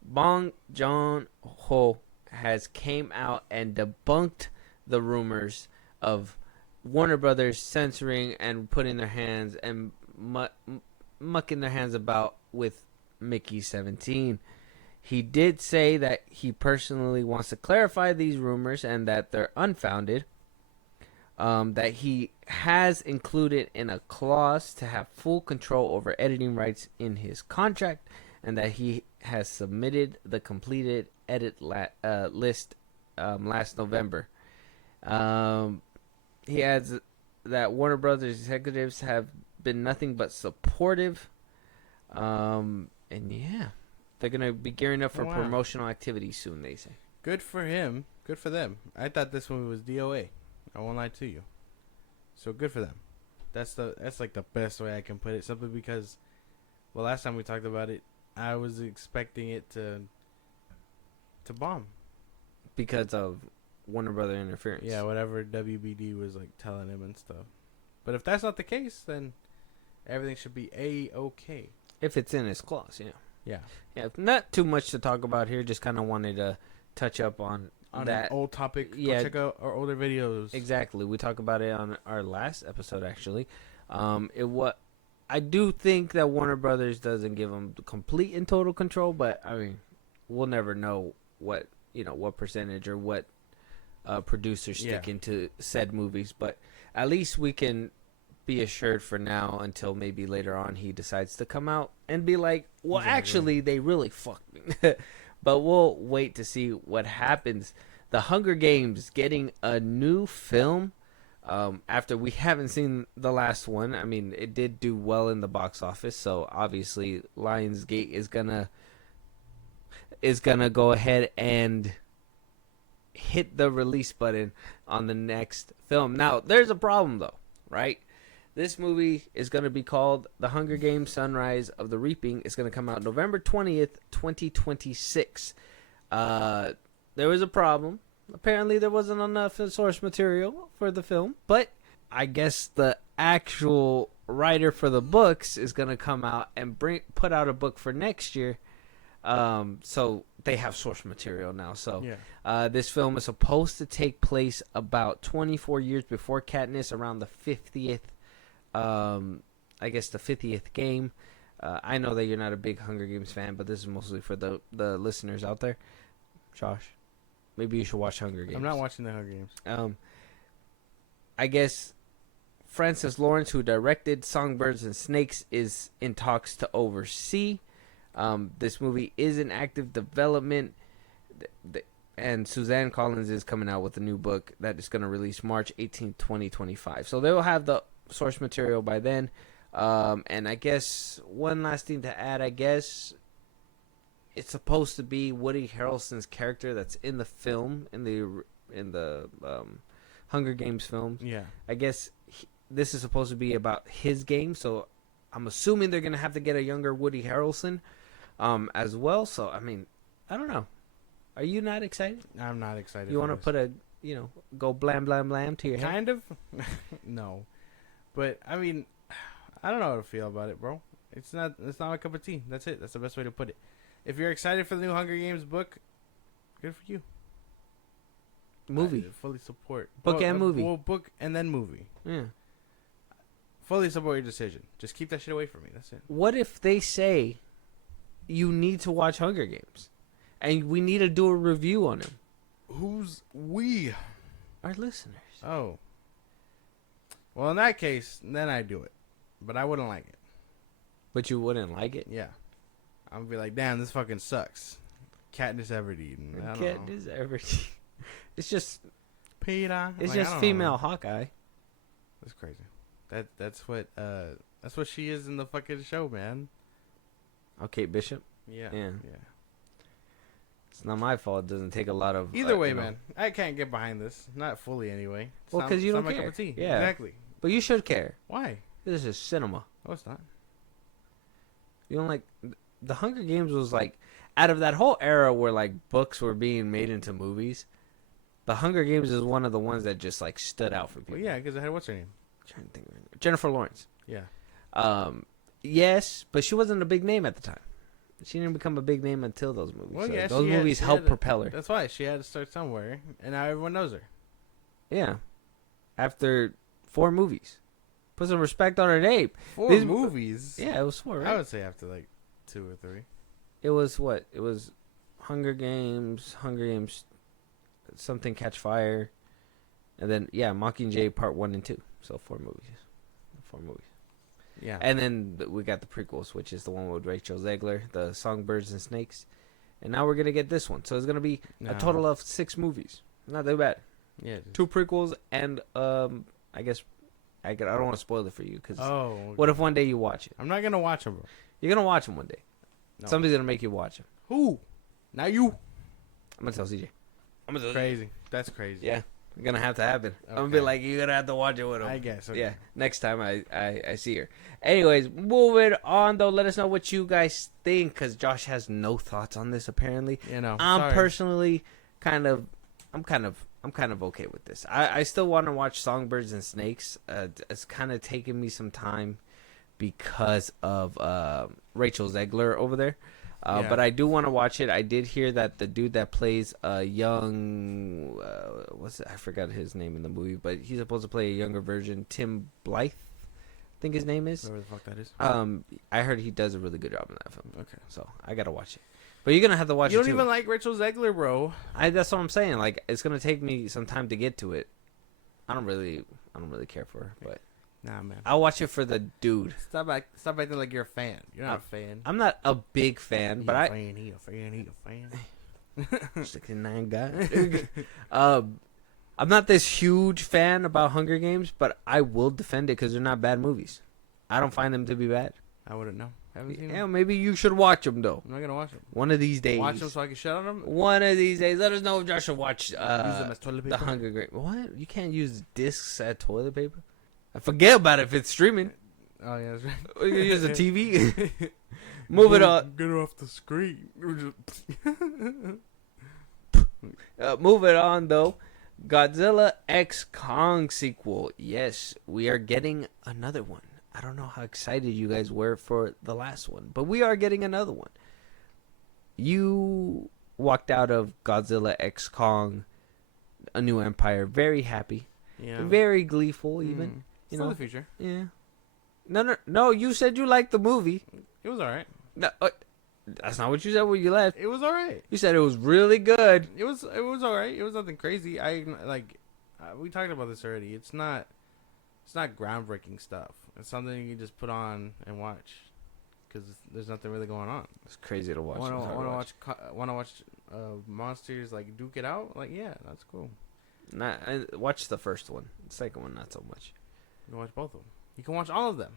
Bong Joon-ho has came out and debunked the rumors of Warner Brothers censoring and putting their hands and mucking their hands about with Mickey 17. He did say that he personally wants to clarify these rumors and that they're unfounded. That he has included in a clause to have full control over editing rights in his contract, and that he has submitted the completed edit list last November. He adds that Warner Brothers executives have been nothing but supportive. And yeah, they're going to be gearing up for promotional activities soon, they say. Good for him. Good for them. I thought this movie was DOA. I won't lie to you. So good for them. That's like the best way I can put it. Simply because, well, last time we talked about it, I was expecting it to bomb. Because of Warner Brother interference. Yeah, whatever WBD was like telling him and stuff. But if that's not the case, then everything should be A-okay. If it's in his clause, yeah. Yeah. Yeah, not too much to talk about here. Just kind of wanted to touch up on that. An old topic. Yeah. Go check out our older videos. Exactly. We talked about it on our last episode, actually. I do think that Warner Brothers doesn't give them complete and total control, but, I mean, we'll never know what percentage or what producers stick into said movies. But at least we can be assured for now until maybe later on he decides to come out and be like, well, actually, they really fucked me. But we'll wait to see what happens. The Hunger Games getting a new film after we haven't seen the last one. I mean, it did do well in the box office, so obviously Lionsgate is gonna go ahead and hit the release button on the next film. Now, there's a problem though, right? This movie is going to be called The Hunger Games: Sunrise of the Reaping. It's going to come out November 20th, 2026. There was a problem. Apparently, there wasn't enough source material for the film. But I guess the actual writer for the books is going to come out and put out a book for next year. So they have source material now. So this film is supposed to take place about 24 years before Katniss, around the 50th. I guess the 50th game. I know that you're not a big Hunger Games fan, but this is mostly for the listeners out there. Josh, maybe you should watch Hunger Games. I'm not watching the Hunger Games. I guess Francis Lawrence, who directed Songbirds and Snakes, is in talks to oversee. This movie is in active development, and Suzanne Collins is coming out with a new book that is going to release March 18th, 2025. So they will have the source material by then. And I guess one last thing to add, I guess it's supposed to be Woody Harrelson's character that's in the film, in the Hunger Games film. Yeah. I guess this is supposed to be about his game, so I'm assuming they're going to have to get a younger Woody Harrelson as well. So, I mean, I don't know. Are you not excited? I'm not excited. You want to put go blam, blam, blam to your head? Kind of. No. But, I mean, I don't know how to feel about it, bro. It's not my cup of tea. That's it. That's the best way to put it. If you're excited for the new Hunger Games book, good for you. Movie. I fully support. Book and movie. Well, book and then movie. Yeah. Fully support your decision. Just keep that shit away from me. That's it. What if they say you need to watch Hunger Games and we need to do a review on them? Who's we? Our listeners. Oh. Well, in that case, then I'd do it. But I wouldn't like it. But you wouldn't like it? Yeah. I'm going to be like, damn, this fucking sucks. Katniss Everdeen. Katniss Everdeen. It's just... Peter. It's like, just female Hawkeye. That's crazy. That's what she is in the fucking show, man. Oh, Kate Bishop? Yeah. It's not my fault. It doesn't take a lot of... Either way, man. I can't get behind this. Not fully, anyway. Well, because you don't care. It's not my cup of tea. Yeah. Exactly. But you should care. Why? This is cinema. Oh, it's not. You don't like... The Hunger Games was like... Out of that whole era where like books were being made into movies, The Hunger Games is one of the ones that just like stood out for people. Well, yeah, because I had... What's her name? I'm trying to think of her name. Jennifer Lawrence. Yeah. Yes, but she wasn't a big name at the time. She didn't become a big name until those movies. Well, so yeah, those movies helped propel her. That's why she had to start somewhere, and now everyone knows her. Yeah. After 4 movies. Put some respect on her name. 4 movies? Yeah, it was 4, right? I would say after like 2 or 3. It was what? It was Hunger Games, something Catch Fire, and then, yeah, Mockingjay Part 1 and 2. So 4 movies. 4 movies. Yeah. And then we got the prequels, which is the one with Rachel Zegler, the Songbirds and Snakes. And now we're going to get this one. So it's going to be a total of 6 movies. Not that bad. Yeah. 2 prequels and, I guess, I don't want to spoil it for you. Cause okay. What if one day you watch it? I'm not going to watch them, bro. You're going to watch them one day. No. Somebody's going to make you watch them. Who? Not you. I'm going to tell CJ. Crazy. That's crazy. Yeah. Gonna have to happen. I'm gonna be Okay. like, you're gonna have to watch it with him. I guess. Okay. Yeah, next time I see her. Anyways, moving on though. Let us know what you guys think, because Josh has no thoughts on this apparently. You know, I'm sorry. personally I'm kind of okay with this. I still want to watch Songbirds and Snakes. It's kind of taking me some time because of Rachel Zegler over there. Yeah. But I do want to watch it. I did hear that the dude that plays a young, I forgot his name in the movie, but he's supposed to play a younger version. Tim Blythe, I think his name is. Whatever the fuck that is. I heard he does a really good job in that film. Okay. So I gotta watch it. But you're gonna have to watch You it don't too. even like Rachel Zegler, bro. That's what I'm saying. Like, it's gonna take me some time to get to it. I don't really care for her, but Nah, man. I'll watch it for the dude. Stop acting like you're a fan. You're not a fan. I'm not a big fan, but He a fan. Just like a nine guy. I'm not this huge fan about Hunger Games, but I will defend it because they're not bad movies. I don't find them to be bad. I wouldn't know. Haven't seen Yeah, them. maybe you should watch them though. I'm not gonna watch them. One of these days. Watch them so I can shut on them. One of these days. Let us know if Josh should watch Use them as toilet paper. the Hunger Games. What? You can't use discs as toilet paper? I forget about it if it's streaming. Oh yeah, that's right. You can use a TV. Move it on. Get off the screen. Move it on though. Godzilla X Kong sequel. Yes, we are getting another one. I don't know how excited you guys were for the last one, but we are getting another one. You walked out of Godzilla X Kong, A New Empire, very happy, Yeah. very gleeful, even. You Still know, the future. yeah. No. You said you liked the movie. It was alright. No, that's not what you said when you left. It was alright. You said it was really good. It was alright. It was nothing crazy. We talked about this already. It's not groundbreaking stuff. It's something you can just put on and watch because there's nothing really going on. It's crazy to watch. Want to watch monsters like duke it out? Like, yeah, that's cool. Watch the first one. The second one, not so much. You can watch both of them. You can watch all of them.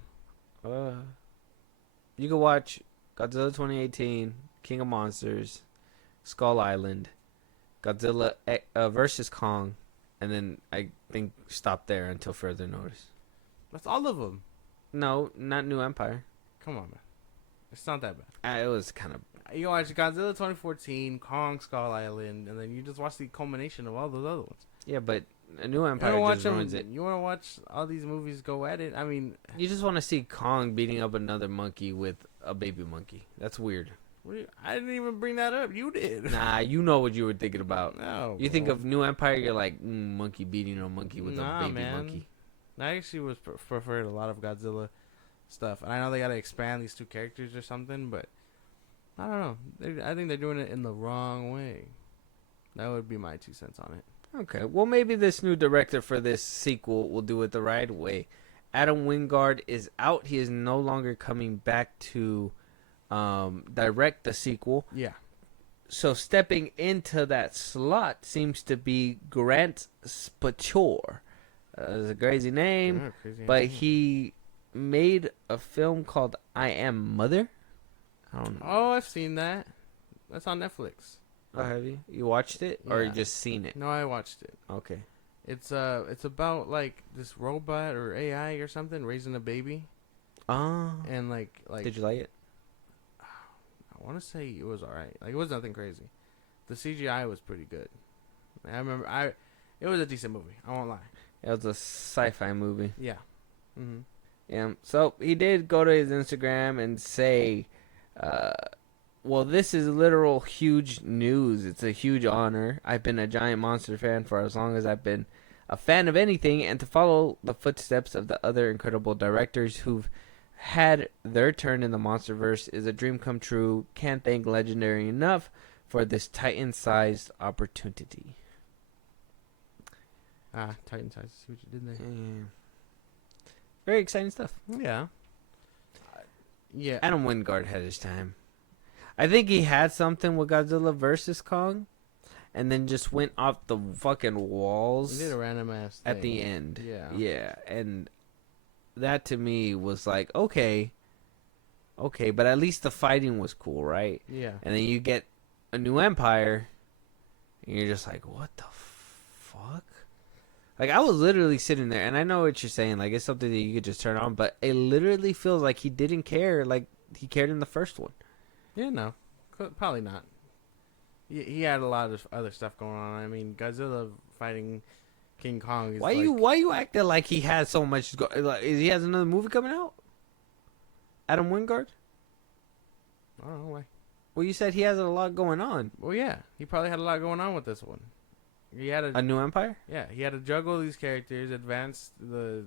You can watch Godzilla 2018, King of Monsters, Skull Island, Godzilla versus Kong, and then I think stop there until further notice. That's all of them. No, not New Empire. Come on, man. It's not that bad. It was kind of. You can watch Godzilla 2014, Kong, Skull Island, and then you just watch the culmination of all those other ones. Yeah, but a New You Empire want just to watch ruins it. You want to watch all these movies go at it? I mean, You just want to see Kong beating up another monkey with a baby monkey. That's weird. I didn't even bring that up. You did. Nah, you know what you were thinking about. No. You think bro. of New Empire, you're like, monkey beating a monkey with a baby man. monkey. I actually was preferred a lot of Godzilla stuff, and I know they gotta expand these two characters or something, but I don't know. I think they're doing it in the wrong way. That would be my 2 cents on it. Okay, well maybe this new director for this sequel will do it the right way. Adam Wingard is out. He is no longer coming back to direct the sequel. Yeah. So stepping into that slot seems to be Grant Spachor. It's a crazy name, Yeah, crazy but name. he made a film called I Am Mother. I don't know. Oh, I've seen that. That's on Netflix. Oh, have you? You watched it or you Yeah. just seen it? No, I watched it. Okay. It's about like this robot or AI or something raising a baby, and like Did you like it? I want to say it was alright. Like, it was nothing crazy. The CGI was pretty good. I remember it was a decent movie. I won't lie. It was a sci-fi movie. Yeah. Mhm. Yeah. So he did go to his Instagram and say, well, this is literal huge news. It's a huge honor. I've been a giant monster fan for as long as I've been a fan of anything, and to follow the footsteps of the other incredible directors who've had their turn in the Monsterverse is a dream come true. Can't thank Legendary enough for this Titan-sized opportunity. Titan size. See what you did there. Yeah. Very exciting stuff. Yeah. Yeah. Adam Wingard had his time. I think he had something with Godzilla versus Kong, and then just went off the fucking walls He did a random ass at the thing. end. Yeah. Yeah, and that to me was like, okay, but at least the fighting was cool, right? Yeah. And then you get a New Empire, and you're just like, what the fuck? Like I was literally sitting there, and I know what you're saying. Like it's something that you could just turn on, but it literally feels like he didn't care, like he cared in the first one. Yeah, no, probably not. He had a lot of other stuff going on. I mean, Godzilla fighting King Kong. Is Why you acting like he has so much? Like he has another movie coming out? Adam Wingard? I don't know why. Well, you said he has a lot going on. Well, yeah, he probably had a lot going on with this one. He had A New Empire? yeah, he had to juggle these characters, advance the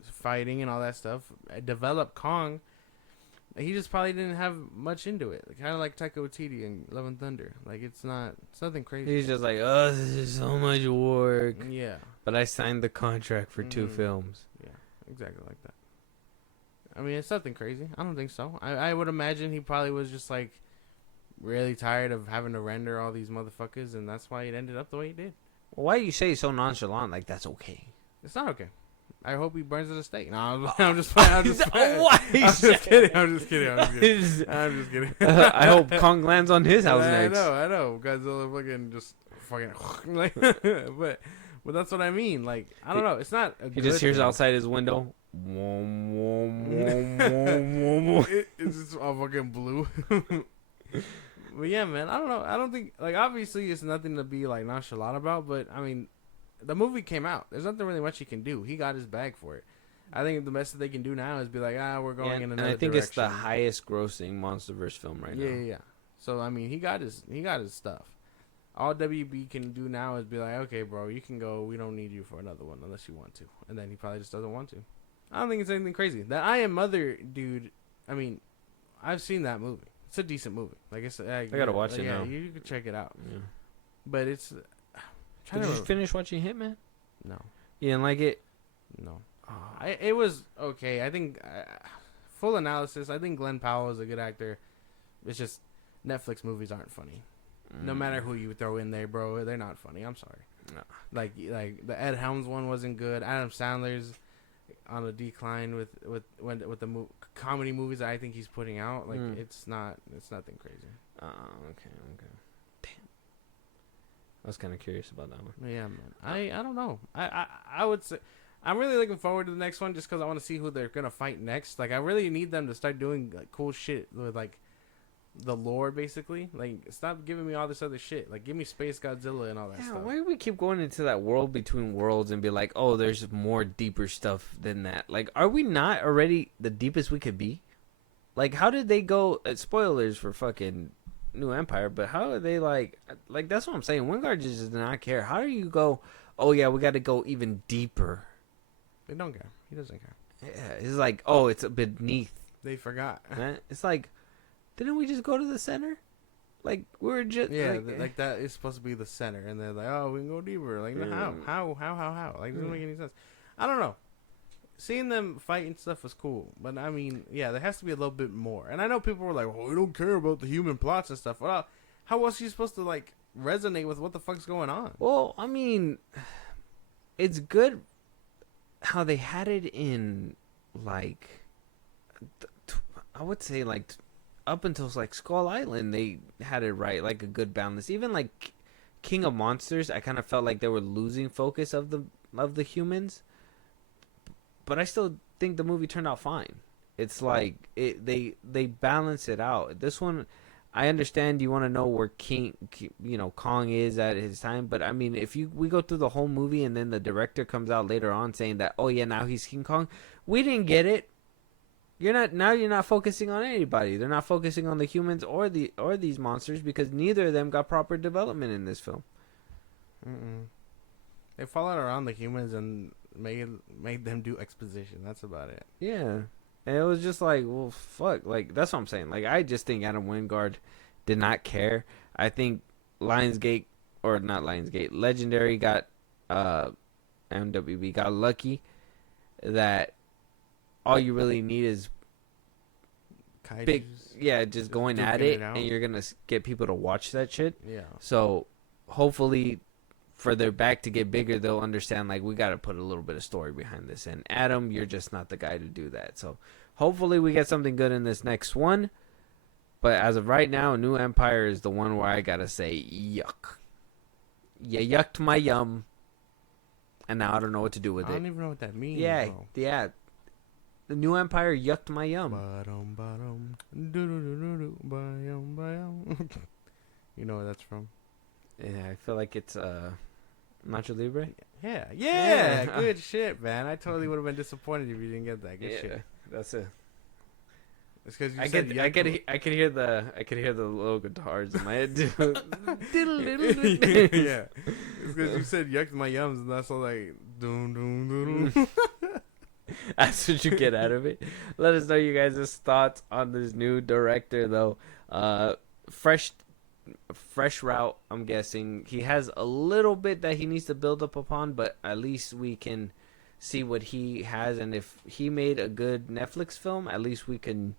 fighting and all that stuff, develop Kong. He just probably didn't have much into it, kind of like Taika Waititi in Love and Thunder. Like it's nothing crazy. He's just like, oh, this is so much work. Yeah, But I signed the contract for 2 films. yeah, exactly like that. I mean, it's nothing crazy. I don't think so. I would imagine he probably was just like really tired of having to render all these motherfuckers, and that's why it ended up the way it did. Well, why do you say so nonchalant? Like that's okay. It's not okay. I hope he burns at the stake. No, I'm just playing. I'm just playing. Why? I'm just kidding. I'm just kidding. I'm just kidding. I hope Kong lands on his house next. I know. Godzilla fucking like, but that's what I mean. Like, I don't know. It's not. He just hears outside his window. It's just all fucking blue. But yeah, man, I don't know. I don't think, like, obviously it's nothing to be like nonchalant about, but I mean, the movie came out. There's nothing really much he can do. He got his bag for it. I think the best that they can do now is be like, we're going in another and I think direction. it's the highest grossing Monsterverse film right now. Yeah. So I mean, he got his stuff. All WB can do now is be like, okay, bro, you can go. We don't need you for another one unless you want to. And then he probably just doesn't want to. I don't think it's anything crazy. That I Am Mother dude, I mean, I've seen that movie. It's a decent movie. Like I said, I gotta watch it now. You can check it out. Yeah. But it's. Did you finish watching Hitman? No. You didn't like it? No. It was okay. I think full analysis. I think Glenn Powell is a good actor. It's just Netflix movies aren't funny. No matter who you throw in there, bro, they're not funny. I'm sorry. No. Like the Ed Helms one wasn't good. Adam Sandler's on a decline with the comedy movies that I think he's putting out. Like it's nothing crazy. Okay. Damn. I was kind of curious about that one. Yeah, man. I don't know. I would say I'm really looking forward to the next one just because I want to see who they're gonna fight next. Like I really need them to start doing like cool shit with like the lore, basically. Like stop giving me all this other shit. Like give me Space Godzilla and all that stuff. Why do we keep going into that world between worlds and be like, oh, there's more deeper stuff than that? Like, are we not already the deepest we could be? Like, how did they go? Spoilers for fucking New Empire, but how are they like that's what I'm saying. Wingard just does not care. How do you go? Oh yeah, we got to go even deeper. They don't care. He doesn't care. Yeah, it's like, oh, it's beneath. They forgot. Right? It's like, didn't we just go to the center? Like we were just like that is supposed to be the center, and they're like, oh, we can go deeper. Like how? Like doesn't make any sense. I don't know. Seeing them fight and stuff was cool, but I mean, yeah, there has to be a little bit more. And I know people were like, well, we don't care about the human plots and stuff. Well, how else are you supposed to like resonate with what the fuck's going on? Well, I mean, it's good how they had it in like I would say like up until like Skull Island, they had it right, like a good balance. Even like King of Monsters, I kind of felt like they were losing focus of the humans, but I still think the movie turned out fine. It's like they balance it out. This one, I understand you want to know where Kong is at his time, but I mean, if we go through the whole movie and then the director comes out later on saying that, oh yeah, now he's King Kong, we didn't get it. You're not focusing on anybody. They're not focusing on the humans or these monsters because neither of them got proper development in this film. They followed around the humans and made them do exposition. That's about it. Yeah. And it was just like, well, fuck. Like, that's what I'm saying. Like, I just think Adam Wingard did not care. I think Legendary got, MWB got lucky that all you really need is just going at it, and you're going to get people to watch that shit. Yeah. So, hopefully, for their back to get bigger, they'll understand, like, we got to put a little bit of story behind this. And Adam, you're just not the guy to do that. So, hopefully we get something good in this next one. But as of right now, New Empire is the one where I got to say, yuck. You yucked my yum. and now I don't know what to do with I it. don't even know what that means. Yeah, bro. yeah. The new empire yucked my yum. Ba-dum, doo-doo-doo-doo-doo, ba-yum, ba-yum. You know where that's from? Yeah, I feel like it's Nacho Libre. Yeah. Good shit, man. I totally would have been disappointed if you didn't get that. Good shit. That's it. It's because you I said could hear the little guitars in my head too. Yeah. It's because you said yuck my yums, and that's all like doom doom doom. That's what you get out of it. Let us know you guys' thoughts on this new director, though. Fresh route. I'm guessing he has a little bit that he needs to build up upon, but at least we can see what he has. And if he made a good Netflix film, at least we can,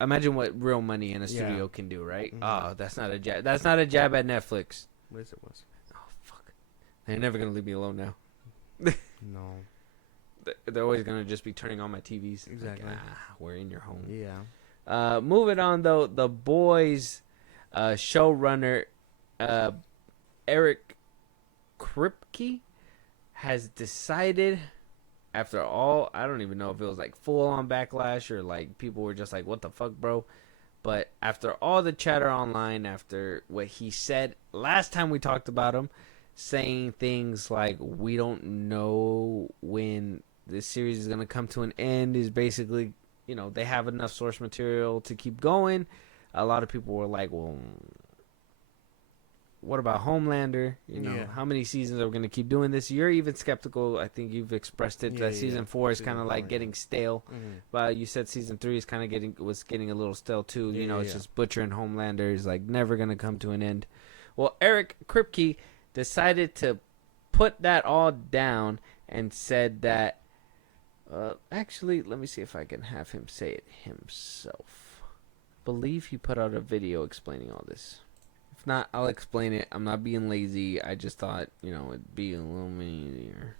imagine what real money in a studio can do, right? Mm-hmm. Oh, that's not a jab. That's not a jab at Netflix. Yes, it was. Oh fuck, they're never gonna leave me alone now. No. They're always gonna just be turning on my TVs. Exactly. Like, we're in your home. Yeah. Moving on though, The Boys showrunner Eric Kripke has decided, after all, I don't even know if it was like full on backlash or like people were just like, what the fuck, bro? But after all the chatter online, after what he said last time we talked about him, saying things like, we don't know when this series is going to come to an end, is basically, they have enough source material to keep going. A lot of people were like, well, what about Homelander? How many seasons are we going to keep doing this? You're even skeptical. I think you've expressed it that season 4 is kind of like getting stale. Mm-hmm. But you said season 3 is kind of getting a little stale too. It's just Butcher and Homelander is like never going to come to an end. Well, Eric Kripke decided to put that all down and said that, actually, let me see if I can have him say it himself. Believe he put out a video explaining all this. If not, I'll explain it. I'm not being lazy. I just thought, it'd be a little bit easier.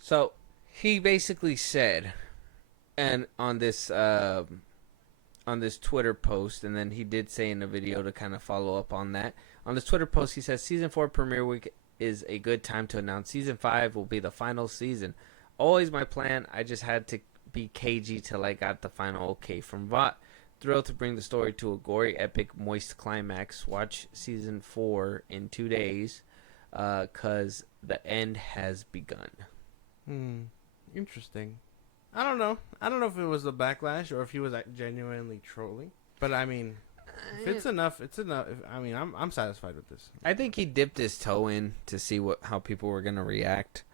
So, he basically said, and on this Twitter post, and then he did say in a video to kind of follow up on that. On this Twitter post, he says, Season 4 premiere week is a good time to announce Season 5 will be the final season. Always my plan. I just had to be cagey till I got the final okay from Vought. Thrilled to bring the story to a gory, epic, moist climax. Watch Season 4 in 2 days, because the end has begun. Interesting. I don't know. I don't know if it was a backlash or if he was genuinely trolling. But I mean, if it's enough, it's enough. I'm satisfied with this. I think he dipped his toe in to see how people were gonna react,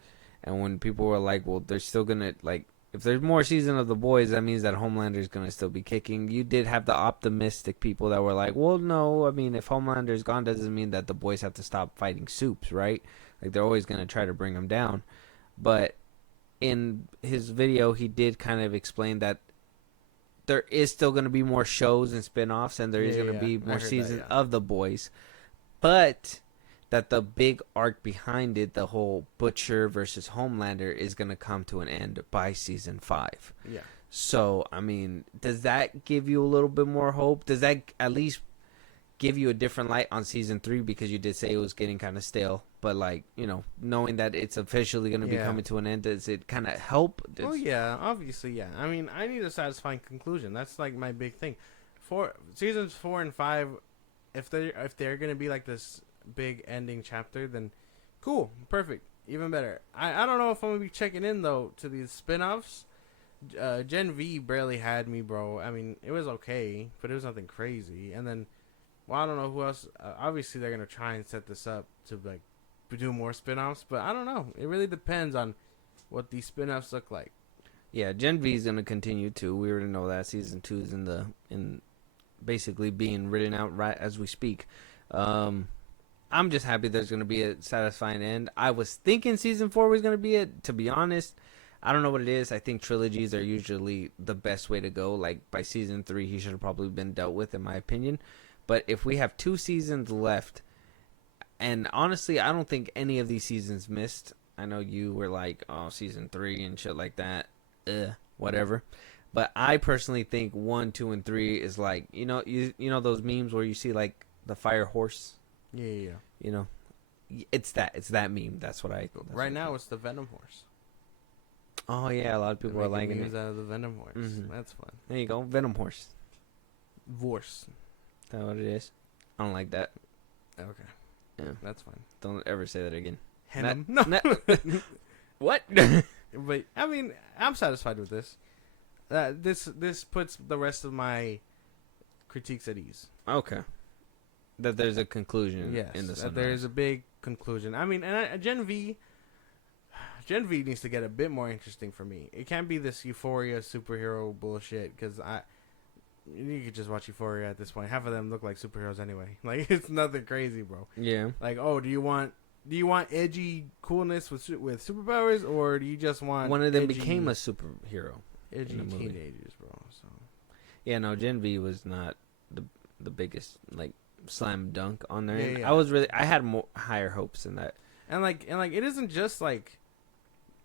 and when people were like, "Well, they're still gonna like." If there's more season of The Boys, that means that Homelander is going to still be kicking. You did have the optimistic people that were like, well, no, if Homelander's gone, doesn't mean that The Boys have to stop fighting Supes, right? Like, they're always going to try to bring him down. But in his video, he did kind of explain that there is still going to be more shows and spin-offs, and there is going to be more seasons of The Boys. But that the big arc behind it, the whole Butcher versus Homelander, is going to come to an end by season 5. Yeah. So, does that give you a little bit more hope? Does that at least give you a different light on season 3? Because you did say it was getting kind of stale. But, knowing that it's officially going to be coming to an end, does it kind of help? Oh, yeah. Obviously, yeah. I need a satisfying conclusion. That's, my big thing. Seasons 4 and 5, if they're going to be like this big ending chapter, then cool, perfect, even better. I don't know if I'm gonna be checking in though to these spin-offs. Gen V barely had me, bro. It was okay, but it was nothing crazy. And then, I don't know who else. Obviously, they're gonna try and set this up to do more spin-offs, but I don't know. It really depends on what these spin-offs look like. Yeah, Gen V is gonna continue too. We already know that season 2 is in basically being written out right as we speak. I'm just happy there's going to be a satisfying end. I was thinking season 4 was going to be it. To be honest, I don't know what it is. I think trilogies are usually the best way to go. Like, by season 3, he should have probably been dealt with, in my opinion. But if we have 2 seasons left, and honestly, I don't think any of these seasons missed. I know you were like, oh, season 3 and shit like that. Whatever. But I personally think 1, 2, and 3 is like, you know those memes where you see, like, the fire horse? Yeah. It's that meme. That's what I. That's Right what now, it's the Venom horse. Oh yeah, a lot of people are liking memes it. out of the Venom horse. Mhm. That's fun. There you go, Venom horse. Vorse. Is that what it is? I don't like that. Okay. Yeah. That's fine. Don't ever say that again. Venom. No. What? But I mean, I'm satisfied with this. This puts the rest of my critiques at ease. Okay. That there's a conclusion. Yes, In the that there's a big conclusion. I mean, and Gen V needs to get a bit more interesting for me. It can't be this Euphoria superhero bullshit because you could just watch Euphoria at this point. Half of them look like superheroes anyway. Like it's nothing crazy, bro. Yeah. Like, oh, do you want edgy coolness with superpowers, or do you just want one of them became a superhero? Edgy in the movie. teenagers, bro. So Yeah, no, Gen V was not the biggest like slam dunk on there. Yeah, yeah. I had more higher hopes than that. and like it isn't just like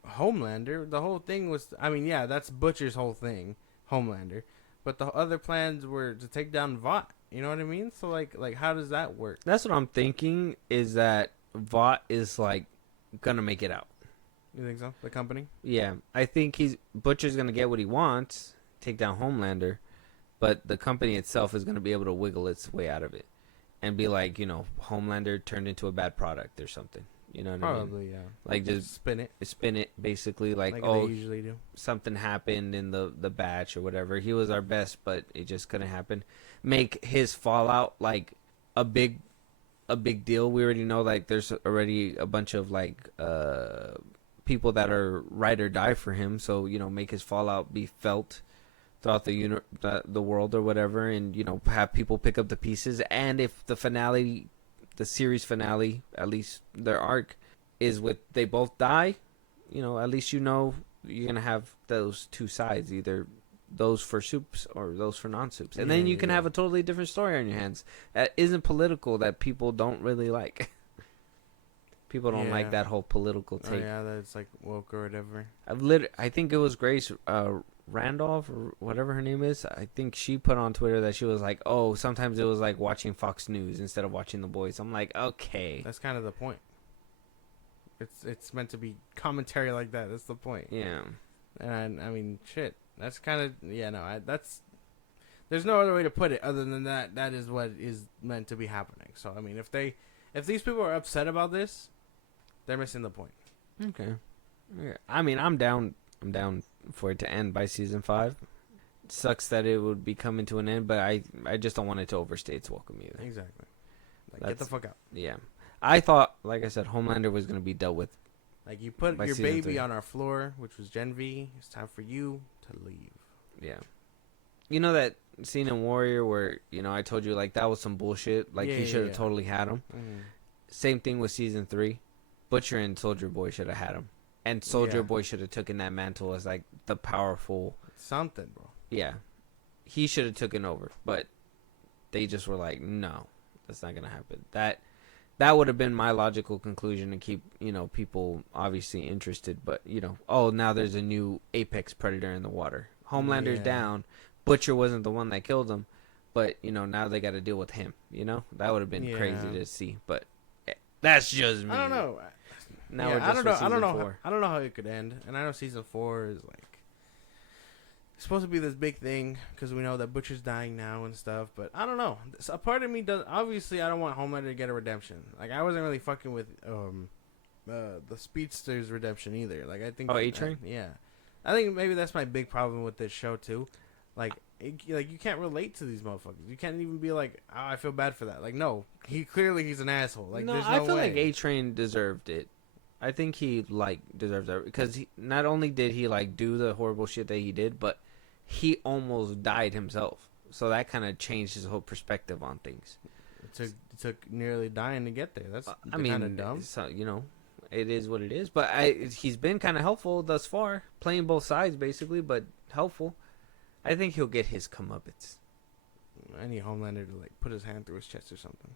Homelander. The whole thing was, I mean, yeah, that's Butcher's whole thing, Homelander. But the other plans were to take down Vought. You know what I mean? So like how does that work? That's what I'm thinking is that Vought is like gonna make it out. You think so? The company? Yeah, I think Butcher's gonna get what he wants, take down Homelander, but the company itself is gonna be able to wiggle its way out of it, and be like, Homelander turned into a bad product or something. You know what I mean? Probably, yeah. Like just spin it basically, like they oh, usually do. something happened in the batch or whatever. He was our best, but it just couldn't happen. Make his fallout like a big deal. We already know like there's already a bunch of like people that are ride or die for him. So make his fallout be felt throughout the world or whatever, and have people pick up the pieces. And if the series finale, at least their arc, is with they both die, at least you're gonna have those two sides, either those for soups or those for non-soups, and then you can have a totally different story on your hands that isn't political, that people don't really like. People don't like that whole political take. Oh yeah, that's like woke or whatever. I think it was Grace Randolph or whatever her name is. I think she put on Twitter that she was like, oh, sometimes it was like watching Fox News instead of watching The Boys. I'm like, okay. That's kind of the point. It's meant to be commentary like that. That's the point. Yeah. And I mean, shit. That's kind of there's no other way to put it other than that. That is what is meant to be happening. So I mean, if these people are upset about this, they're missing the point. Okay. Yeah. I mean, I'm down for it to end by season 5. It sucks that it would be coming to an end, but I just don't want it to overstay its welcome either. Exactly. Like, get the fuck out. Yeah. I thought, like I said, Homelander was going to be dealt with. Like, you put by your season baby 3. on our floor, which was Gen V. It's time for you to leave. Yeah. You know that scene in Warrior where, I told you, like, that was some bullshit? Like, he should have totally had him. Mm-hmm. Same thing with season 3. Butcher and Soldier Boy should have had him. And Soldier Boy should have taken that mantle as, like, the powerful... Something, bro. Yeah. He should have taken over. But they just were like, no, that's not going to happen. That would have been my logical conclusion to keep, people obviously interested. But, now there's a new apex predator in the water. Homelander's down. Butcher wasn't the one that killed him. But, now they got to deal with him. That would have been crazy to see. But that's just me. I don't know. Now we're just I don't know. I don't know how it could end. And I know season 4 is like it's supposed to be this big thing because we know that Butcher's dying now and stuff. But I don't know. A part of me does. Obviously, I don't want Homelander to get a redemption. Like I wasn't really fucking with the Speedster's redemption either. Like I think. Oh, A-Train? Yeah, I think maybe that's my big problem with this show too. Like you can't relate to these motherfuckers. You can't even be like, oh, I feel bad for that. Like no, he's an asshole. Like there's no I feel way. like A-Train deserved it. I think he deserves that because not only did he do the horrible shit that he did, but he almost died himself. So that kind of changed his whole perspective on things. It took nearly dying to get there. That's I mean, kind of dumb. So, it is what it is. But he's been kind of helpful thus far, playing both sides basically, but helpful. I think he'll get his comeuppance. I need Homelander to put his hand through his chest or something.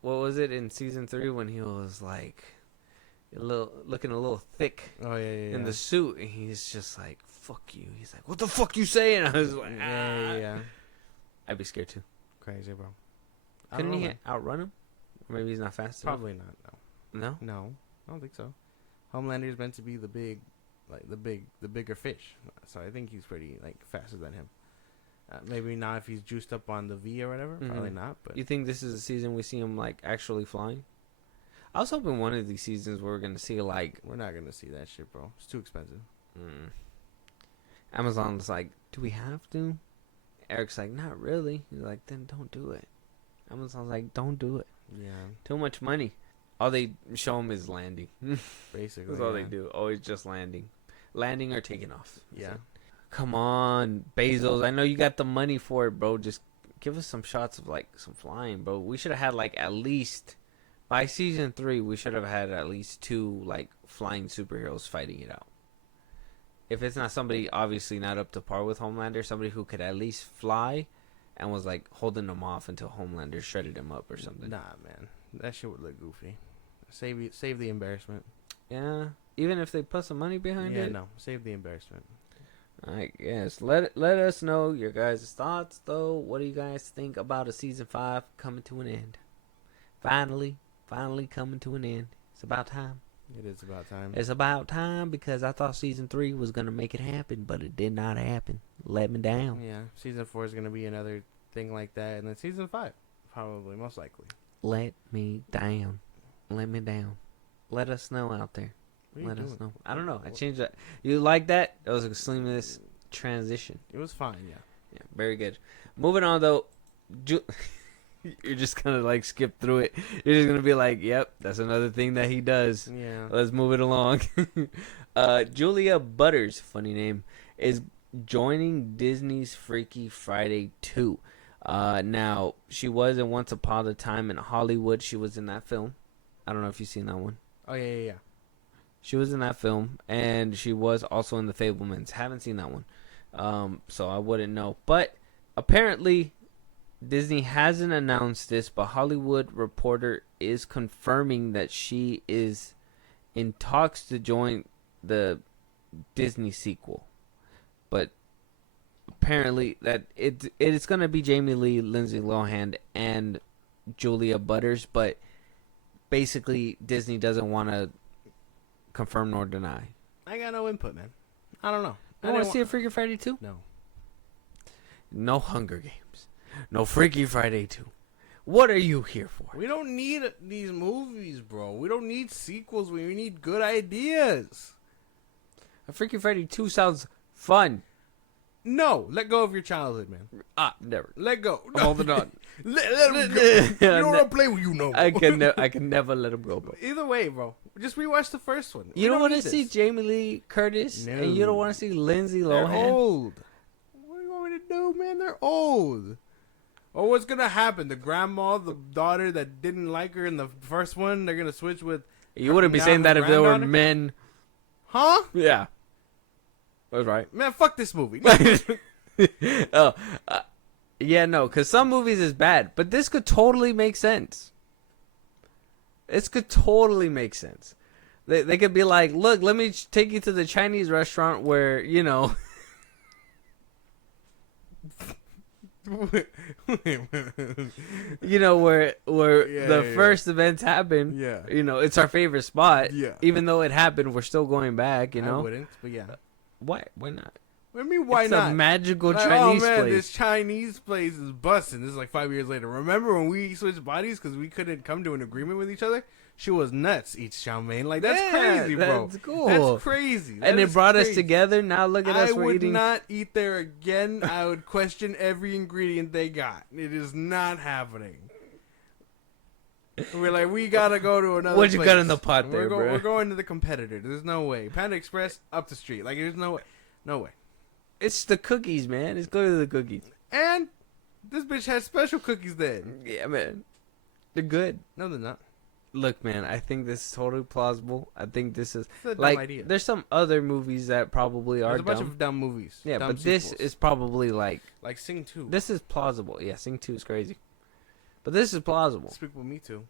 What was it in season 3 when he was looking a little thick in the suit, and he's just like, fuck you. He's like, what the fuck you saying? I was like, yeah. I'd be scared too. Crazy, bro. Couldn't he outrun him? Or maybe he's not fast enough. Probably not. No? No, I don't think so. Homelander is meant to be the bigger fish. So I think he's pretty like faster than him. Maybe not if he's juiced up on the V or whatever. Mm-hmm. Probably not. But You think this is the season we see him like actually flying? I was hoping one of these seasons we're gonna see like we're not gonna see that shit, bro. It's too expensive. Amazon's like, do we have to? Eric's like, not really. He's like, then don't do it. Amazon's like, don't do it. Yeah, Too much money. All they show him is landing. basically. That's all they do. Always just landing. Landing or taking off. That's Yeah. it. Come on, Bezos. I know you got the money for it, bro. Just give us some shots of like some flying, bro. We should have had like at least by season 3, we should have had at least 2 like flying superheroes fighting it out. If it's not somebody obviously not up to par with Homelander, somebody who could at least fly and was like holding them off until Homelander shredded him up or something. Nah, man, that shit would look goofy. Save the embarrassment. Yeah, even if they put some money behind it. Yeah, no, save the embarrassment. I guess. Let us know your guys' thoughts, though. What do you guys think about a season 5 coming to an end? Finally coming to an end. It's about time. It is about time. It's about time because I thought season 3 was gonna make it happen, but it did not happen. Let me down. Yeah, season 4 is gonna be another thing like that, and then season 5, probably most likely. Let me down. Let me down. Let us know out there. What are you Let us doing? know. I don't know. I changed that. You like that? That was a seamless transition. It was fine, yeah. Yeah, very good. Moving on though, you're just gonna like skip through it. You're just gonna be like, "Yep, that's another thing that he does." Yeah. Let's move it along. Julia Butters, funny name, is joining Disney's Freaky Friday 2. Now she was in Once Upon a Time in Hollywood. She was in that film. I don't know if you've seen that one. Oh yeah. She was in that film, and she was also in The Fablemans. Haven't seen that one, so I wouldn't know. But apparently, Disney hasn't announced this, but Hollywood Reporter is confirming that she is in talks to join the Disney sequel. But apparently, that it's going to be Jamie Lee, Lindsay Lohan, and Julia Butters. But basically, Disney doesn't want to confirm nor deny. I got no input, man. I don't know. You want to see a Freaky Friday 2? No. No Hunger Games. No Freaky Friday 2. What are you here for? We don't need these movies, bro. We don't need sequels. We need good ideas. A Freaky Friday 2 sounds fun. No, let go of your childhood, man. Never. Let go. I'm holding on. let him go. You don't want to play with you, no. I can never let him go, bro. Either way, bro. Just rewatch the first one. You don't want to need see this. Jamie Lee Curtis, No. and you don't want to see Lindsay They're Lohan. old. What do you want me to do, man? They're old. Oh, what's gonna happen? The grandma, the daughter that didn't like her in the first one, they're gonna switch with. You wouldn't be now saying her that if there were granddaughter? men. Huh? Yeah. That's right. Man, fuck this movie. Yeah, no, because some movies is bad, but this could totally make sense. This could totally make sense. They could be like, look, let me take you to the Chinese restaurant where, you know. You know, where the first events happen. Yeah. You know, it's our favorite spot. Yeah. Even though it happened, we're still going back, you know? I wouldn't, but yeah. Why? Why not? What do you mean, why it's not? a magical Like, Chinese oh man, place. this Chinese place is busting. This is like 5 years later. Remember when we switched bodies because we couldn't come to an agreement with each other? She was nuts, eats chow mein. Like, that's Yeah, crazy, bro. that's cool. That's crazy. And That it is brought us crazy. together. Now look at us. I We're would eating. not eat there again. I would question every ingredient they got. It is not happening. We're like, we gotta go to another What you place. got in the pot there, bro? We're going to the competitor. There's no way. Panda Express, up the street. Like, there's no way. No way. It's the cookies, man. It's clearly the cookies. And this bitch has special cookies then. Yeah, man. They're good. No, they're not. Look, man, I think this is totally plausible. I think this is It's a dumb like idea. there's some other movies that probably are There's a bunch dumb. of dumb movies. Yeah, dumb but this sequels. is probably like like Sing 2. this is plausible. Yeah, Sing 2 is crazy. But this is plausible. Speak with Me Too.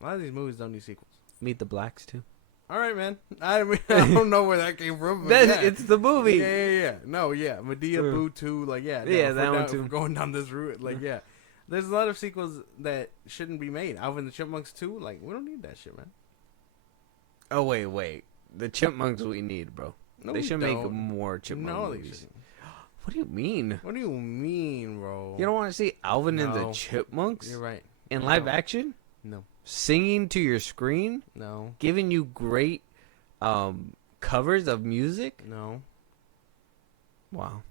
A lot of these movies don't need sequels. Meet the Blacks too. All right, man. I mean, I don't know where that came from. But yeah. It's the movie. Yeah. No, yeah. Medea Boo 2. Like, yeah. No, Yeah, if that we're one down- too. if we're going down this route. Like, yeah. There's a lot of sequels that shouldn't be made. Alvin and the Chipmunks 2, like, we don't need that shit, man. Oh wait, the Chipmunks we need, bro. No, they we should make don't. more Chipmunk No, they movies. shouldn't. What do you mean? What do you mean, bro? You don't want to see Alvin and the No. Chipmunks You're right. in No. live action, No. singing to your screen, No. giving you great covers of music? No. Wow.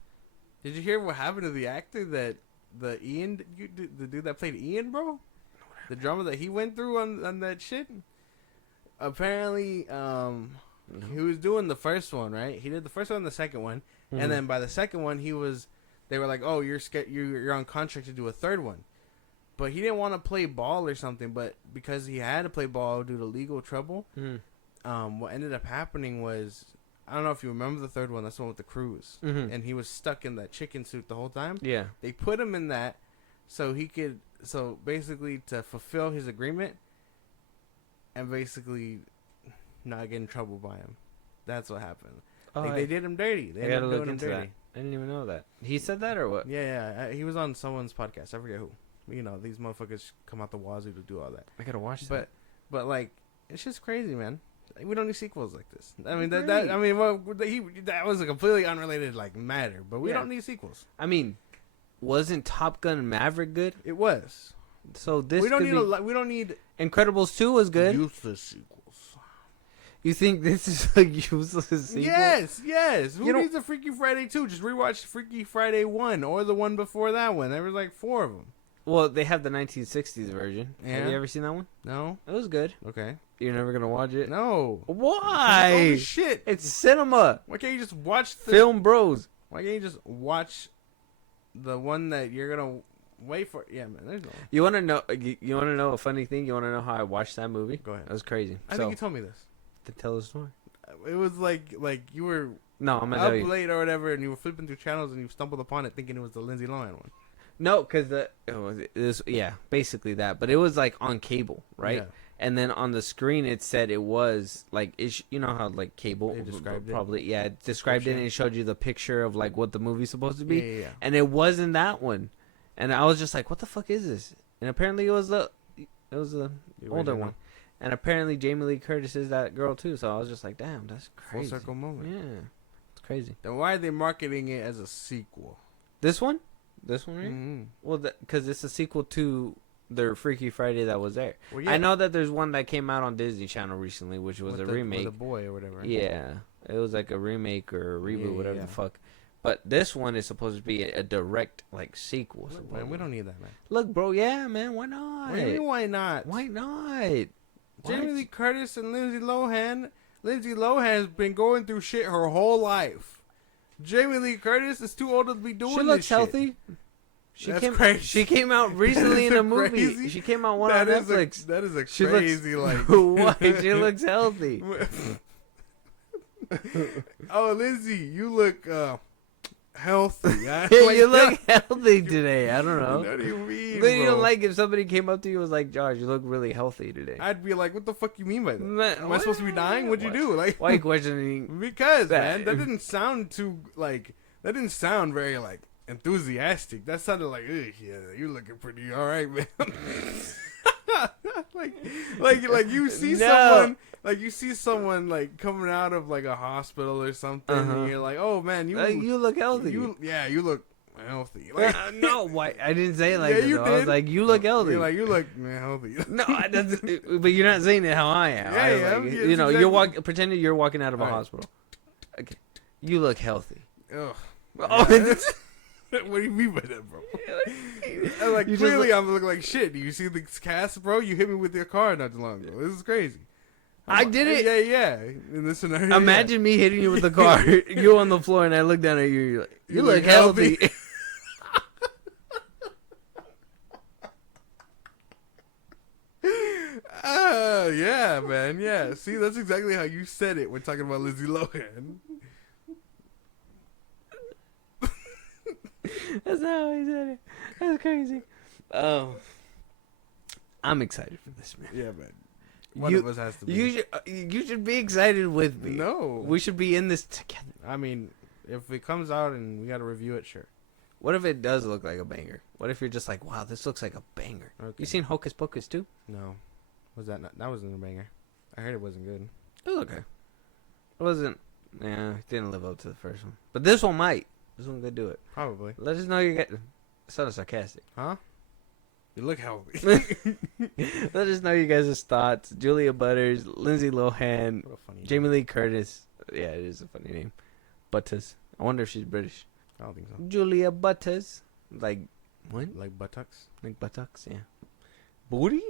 Did you hear what happened to the actor that the dude that played Ian, bro? The drama that he went through on that shit? Apparently, he was doing the first one, right? He did the first one and the second one. Mhm. And then by the second one, they were like, "Oh, you're on contract to do a third one." But he didn't want to play ball or something, but because he had to play ball due to legal trouble, what ended up happening was, I don't know if you remember the third one, that's the one with the cruise. Mhm. And he was stuck in that chicken suit the whole time. Yeah. They put him in that so basically to fulfill his agreement and basically not get in trouble by him. That's what happened. Oh, They did him dirty. They I ended gotta up look doing him into dirty. that. I didn't even know that. He said that or what? Yeah. He was on someone's podcast. I forget who. You know, these motherfuckers come out the wazoo to do all that. I gotta watch that. But like, it's just crazy, man. We don't need sequels like this. I mean, Great. that was a completely unrelated like matter. But we Yeah. don't need sequels. I mean, wasn't Top Gun Maverick good? It was. So this We don't could need be... we don't need Incredibles 2 was good. useless sequels. You think this is a useless sequel? Yes. Who You don't- needs a Freaky Friday 2? Just rewatch Freaky Friday 1 or the one before that one. There was like 4 of them. Well, they have the 1960s version. Yeah. Have you ever seen that one? No? It was good. Okay. You're never gonna watch it? No. Why? Holy shit. It's cinema. Why can't you just watch the Film Bros. Why can't you just watch the one that you're gonna wait for? Yeah, man. There's no. You wanna know? You wanna know a funny thing? You wanna know how I watched that movie? Go ahead. That was crazy. I think you told me this. To tell the story. It was like you were No, I'm gonna up tell you. late or whatever, and you were flipping through channels, and you stumbled upon it thinking it was the Lindsay Lohan one. No, because basically that. But it was like on cable, right? Yeah. And then on the screen it said it was like you know how like cable They described it? probably it described it and it showed you the picture of like what the movie's supposed to be. Yeah. And it wasn't that one. And I was just like, what the fuck is this? And apparently it was the older original. one. And apparently Jamie Lee Curtis is that girl too. So I was just like, damn, that's Full crazy. circle moment. Yeah, it's crazy. Then why are they marketing it as a sequel? This one, right? Mm-hmm. Well, because it's a sequel to their Freaky Friday that was there. Well, yeah. I know that there's one that came out on Disney Channel recently, which was a remake. with a boy or whatever. Yeah, it was like a remake or a reboot, Yeah, whatever yeah. the fuck. But this one is supposed to be a direct like sequel. Look, man, supposedly. we don't need that, man. Look, bro. Yeah, man. Why not? What do you mean, why not? Why not? Jamie What? Lee Curtis and Lindsay Lohan. Lindsay Lohan has been going through shit her whole life. Jamie Lee Curtis is too old to be doing She this looks shit. healthy. That's crazy. She came out recently in That a is movie. crazy. She came out one That on is a- Netflix. that is a She crazy looks, like. Why? She looks healthy. Oh, Lindsay, you look healthy. Yeah, Like, you look healthy today. I don't know. What do you mean, But you bro? don't like if somebody came up to you and was like, Josh, you look really healthy today. I'd be like, what the fuck you mean by that? Man, Am I supposed to be dying? What'd you do? Like, Why are you questioning? because that? man, that didn't sound too like. That didn't sound very like enthusiastic. That sounded like, ugh, yeah, you're looking pretty all right, man. like you see No. someone like coming out of like a hospital or something, and you're like, oh man, you look healthy. you look healthy. Like, no, why? I didn't say it like Yeah, that. you though. I was did. like, you look healthy. you're like, you look healthy. No, but you're not saying it how I am. Yeah, I, yeah, like, yeah, you know, exactly. you're pretending you're walking out of a All right. hospital. Okay, you look healthy. Ugh. Oh, Yeah. What do you mean by that, bro? I'm like, You just clearly look- I'm looking like shit. Do you see the cast, bro? You hit me with your car not too long ago. This is crazy. I did it. Yeah. In this scenario, Imagine me hitting you with the car. You on the floor, and I look down at you. You're like, you look healthy. Yeah, man. Yeah. See, that's exactly how you said it when talking about Lindsay Lohan. That's not how he said it. That's crazy. I'm excited for this, man. Yeah, man. One You- of us has to be. You should be excited with me. No. We should be in this together. I mean, if it comes out and we got to review it, sure. What if it does look like a banger? What if you're just like, wow, this looks like a banger? Okay. You seen Hocus Pocus too? No. Was that not? That wasn't a banger. I heard it wasn't good. It was okay. It wasn't. Yeah, it didn't live up to the first one. But this one might. This one could do it. Probably. Let us know you get. Sort of sarcastic. Huh? You look healthy. Let us know you guys' thoughts. Julia Butters, Lindsay Lohan, What a funny Jamie Lee Curtis. Yeah, it is a funny name. Butters. I wonder if she's British. I don't think so. Julia Butters. Like, what? Like buttocks? Like buttocks, yeah. Booty?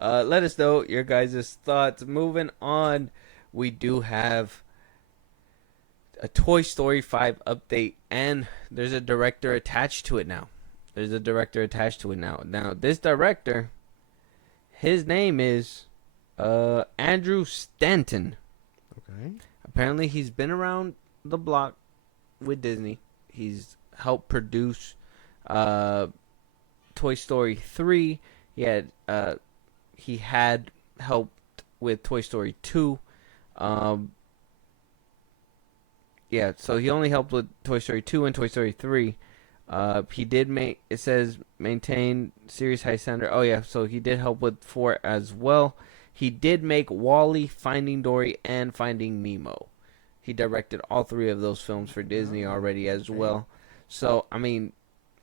Let us know your guys' thoughts. Moving on, we do have a Toy Story 5 update, and there's a director attached to it now. Now, this director, his name is Andrew Stanton. Okay. Apparently, he's been around the block with Disney. He's helped produce Toy Story 3. He had helped with Toy Story 2. So he only helped with Toy Story 2 and Toy Story 3. He did maintain Serious High Standard. Oh yeah, so he did help with 4 as well. He did make WALL-E, Finding Dory, and Finding Nemo. He directed all 3 of those films for Disney already as well. So, I mean,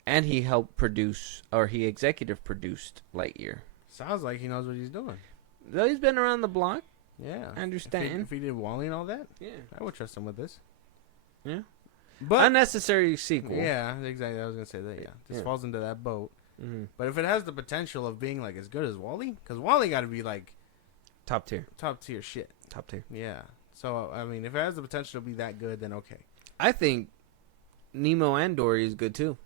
and he helped produce, or he executive produced Lightyear. Sounds like he knows what he's doing. So he's been around the block. Yeah. Andrew Stanton. If he did WALL-E and all that, Yeah. I would trust him with this. Yeah. But Unnecessary sequel. yeah, exactly. I was gonna say that. Yeah, this Yeah. falls into that boat. Mm-hmm. But if it has the potential of being like as good as WALL-E, because WALL-E got to be like Top tier. top tier shit. Top tier. Yeah. So I mean, if it has the potential to be that good, then okay. I think Nemo and Dory is good too.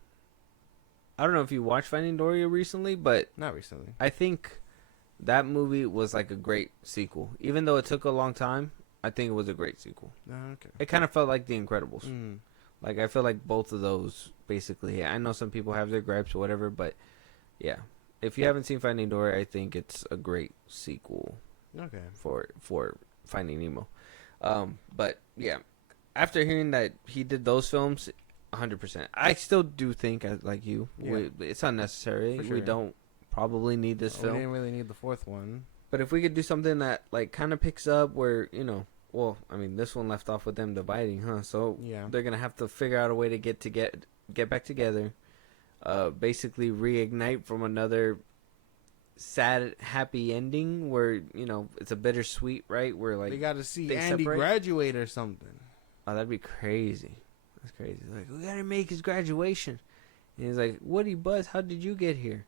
I don't know if you watched Finding Dory recently, but Not recently. I think that movie was like a great sequel. Even though it took a long time, I think it was a great sequel. Okay. It kind of felt like The Incredibles. Mm. Like, I feel like both of those, basically. I know some people have their gripes or whatever, but yeah. If you haven't seen Finding Dory, I think it's a great sequel Okay. for Finding Nemo. But yeah, after hearing that he did those films, 100%. I still do think, like you, Yeah. it's unnecessary. For sure. We don't probably need this We film. didn't really need the 4th one. But if we could do something that like kind of picks up where, well, I mean, this one left off with them dividing, huh? So Yeah. they're gonna have to figure out a way to get back together, basically reignite from another sad, happy ending where it's a bittersweet, right? Where like They got to see they Andy separate. graduate or something. Oh, that'd be crazy. That's crazy. Like, we gotta make his graduation. And he's like, Woody, Buzz, how did you get here?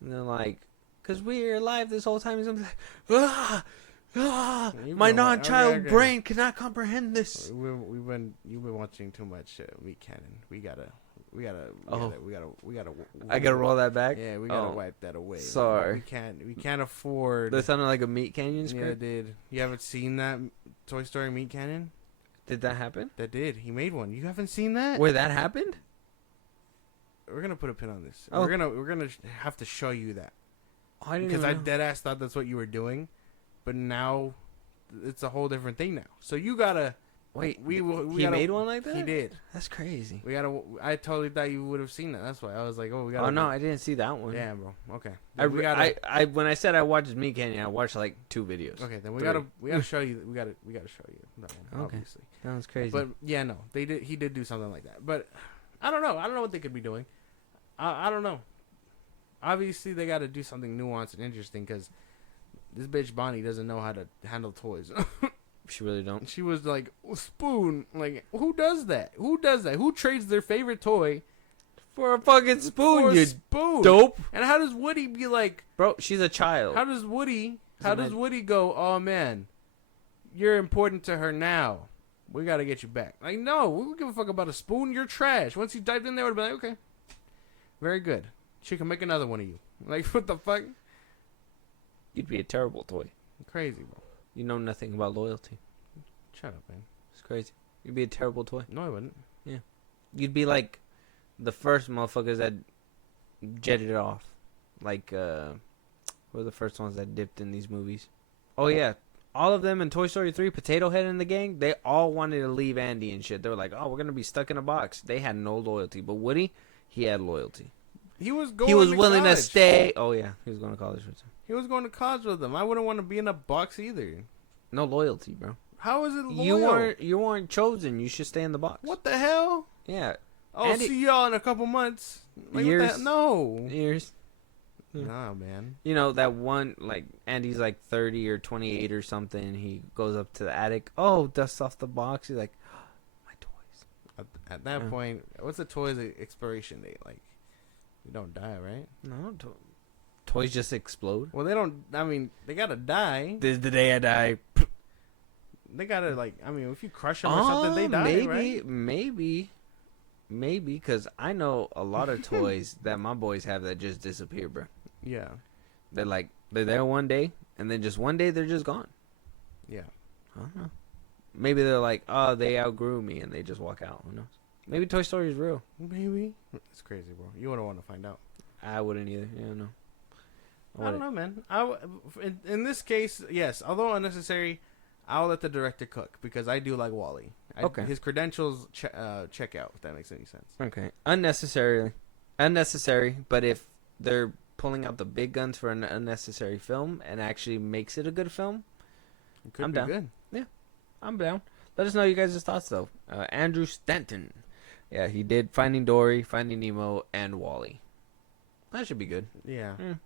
And they're like, because we were alive this whole time. He's like, my non-child brain cannot comprehend this. You've been watching too much Meat Cannon. We gotta. I gotta roll that back. Yeah, we gotta wipe that away. Sorry. We can't afford. That sounded like a Meat Canyon Yeah, it script. did. You haven't seen that Toy Story Meat Cannon? Did that happen? That did. He made one. You haven't seen that? Where that happened? We're gonna put a pin on this. Oh. We're gonna have to show you that Oh, I didn't because I even know. dead ass thought that's what you were doing, but now it's a whole different thing now. So you gotta Wait, we he gotta, made one like that? He did. That's crazy. We gotta. I totally thought you would have seen that. That's why I was like, oh, we gotta. Oh no, I didn't see that one. Damn, bro. Okay. I, We gotta. I when I said I watched Meat Canyon, I watched like 2 videos. Okay, then we 3. gotta show you. We gotta show you that one. Okay. Obviously. That was crazy. But yeah, no, they did. He did do something like that. But I don't know. I don't know what they could be doing. I don't know. Obviously, they got to do something nuanced and interesting because this bitch Bonnie doesn't know how to handle toys. She really don't. She was like, spoon. Like, who does that? Who does that? Who trades their favorite toy For a fucking spoon, for a you spoon? dope. And how does Woody be like? Bro, she's a child. How does Woody? How Isn't does that- Woody go? Oh man, you're important to her now. We gotta get you back. Like, no, we don't give a fuck about a spoon. You're trash. Once he typed in there, would be like, okay, very good. She can make another one of you. Like, what the fuck? You'd be a terrible toy. Crazy, bro. You know nothing about loyalty. Shut up, man. It's crazy. You'd be a terrible toy. No, I wouldn't. You'd be like the first motherfuckers that jetted it off. Like, who were the first ones that dipped in these movies? Oh, yeah. All of them in Toy Story 3, Potato Head and the gang, they all wanted to leave Andy and shit. They were like, oh, we're going to be stuck in a box. They had no loyalty. But Woody, he had loyalty. He was going. He was to willing to college. stay. Oh yeah, he was going to college with him. He was going to college with them. I wouldn't want to be in a box either. No loyalty, bro. How is it loyal? You weren't chosen. You should stay in the box. What the hell? Yeah. Oh, Andy, see y'all in a couple months. Like, years. What the hell? No. Years. Nah, man. You know that one, like Andy's like 30 or 28 or something. He goes up to the attic. Oh, dust off the box. He's like, oh, my toys. At that point, what's the toy's expiration date? Like, you don't die, right? No, toys just explode. Well, they don't. I mean, they gotta die. This is the day I die. They gotta like. I mean, if you crush them or something, they die, maybe, right? Maybe, because I know a lot of toys that my boys have that just disappear, bro. Yeah. They're there one day, and then just one day they're just gone. Yeah. I don't know. Maybe they're like, oh, they outgrew me, and they just walk out. Who knows? Maybe Toy Story is real. Maybe. It's crazy, bro. You wouldn't want to find out. I wouldn't either. Yeah, no. I don't know, man. In this case, yes. Although unnecessary, I'll let the director cook because I do like Wall-E. Okay. His credentials check out, if that makes any sense. Okay. Unnecessary. But if they're pulling out the big guns for an unnecessary film and actually makes it a good film, It could I'm be down. good. Yeah, I'm down. Let us know you guys' thoughts, though. Andrew Stanton. Yeah, he did Finding Dory, Finding Nemo, and Wall-E. That should be good. Yeah. Mm.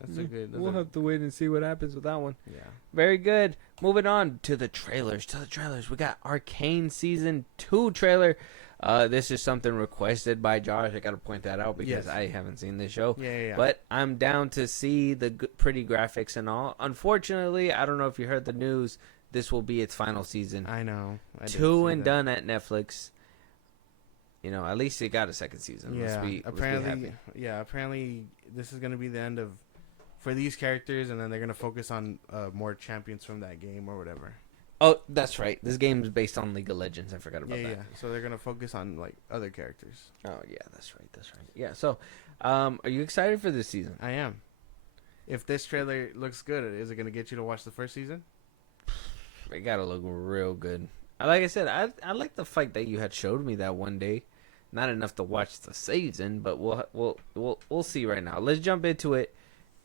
That's a good. We'll have to wait and see what happens with that one. Yeah. Very good. Moving on to the trailers. We got Arcane Season 2 trailer. This is something requested by Josh. I got to point that out because Yes. I haven't seen this show. Yeah. But I'm down to see the pretty graphics and all. Unfortunately, I don't know if you heard the news. This will be its final season. I know. I did Two see and that. done at Netflix. You know, at least it got a second season. Yeah. Let's be Apparently, happy. apparently this is gonna be the end of for these characters, and then they're gonna focus on more champions from that game or whatever. Oh, that's right. This game is based on League of Legends. I forgot about Yeah. that. So they're gonna focus on like other characters. Oh, yeah, that's right. Yeah, so are you excited for this season? I am. If this trailer looks good, is it gonna get you to watch the first season? It gotta look real good. Like I said, I like the fight that you had showed me that one day. Not enough to watch the season, but we'll see right now. Let's jump into it,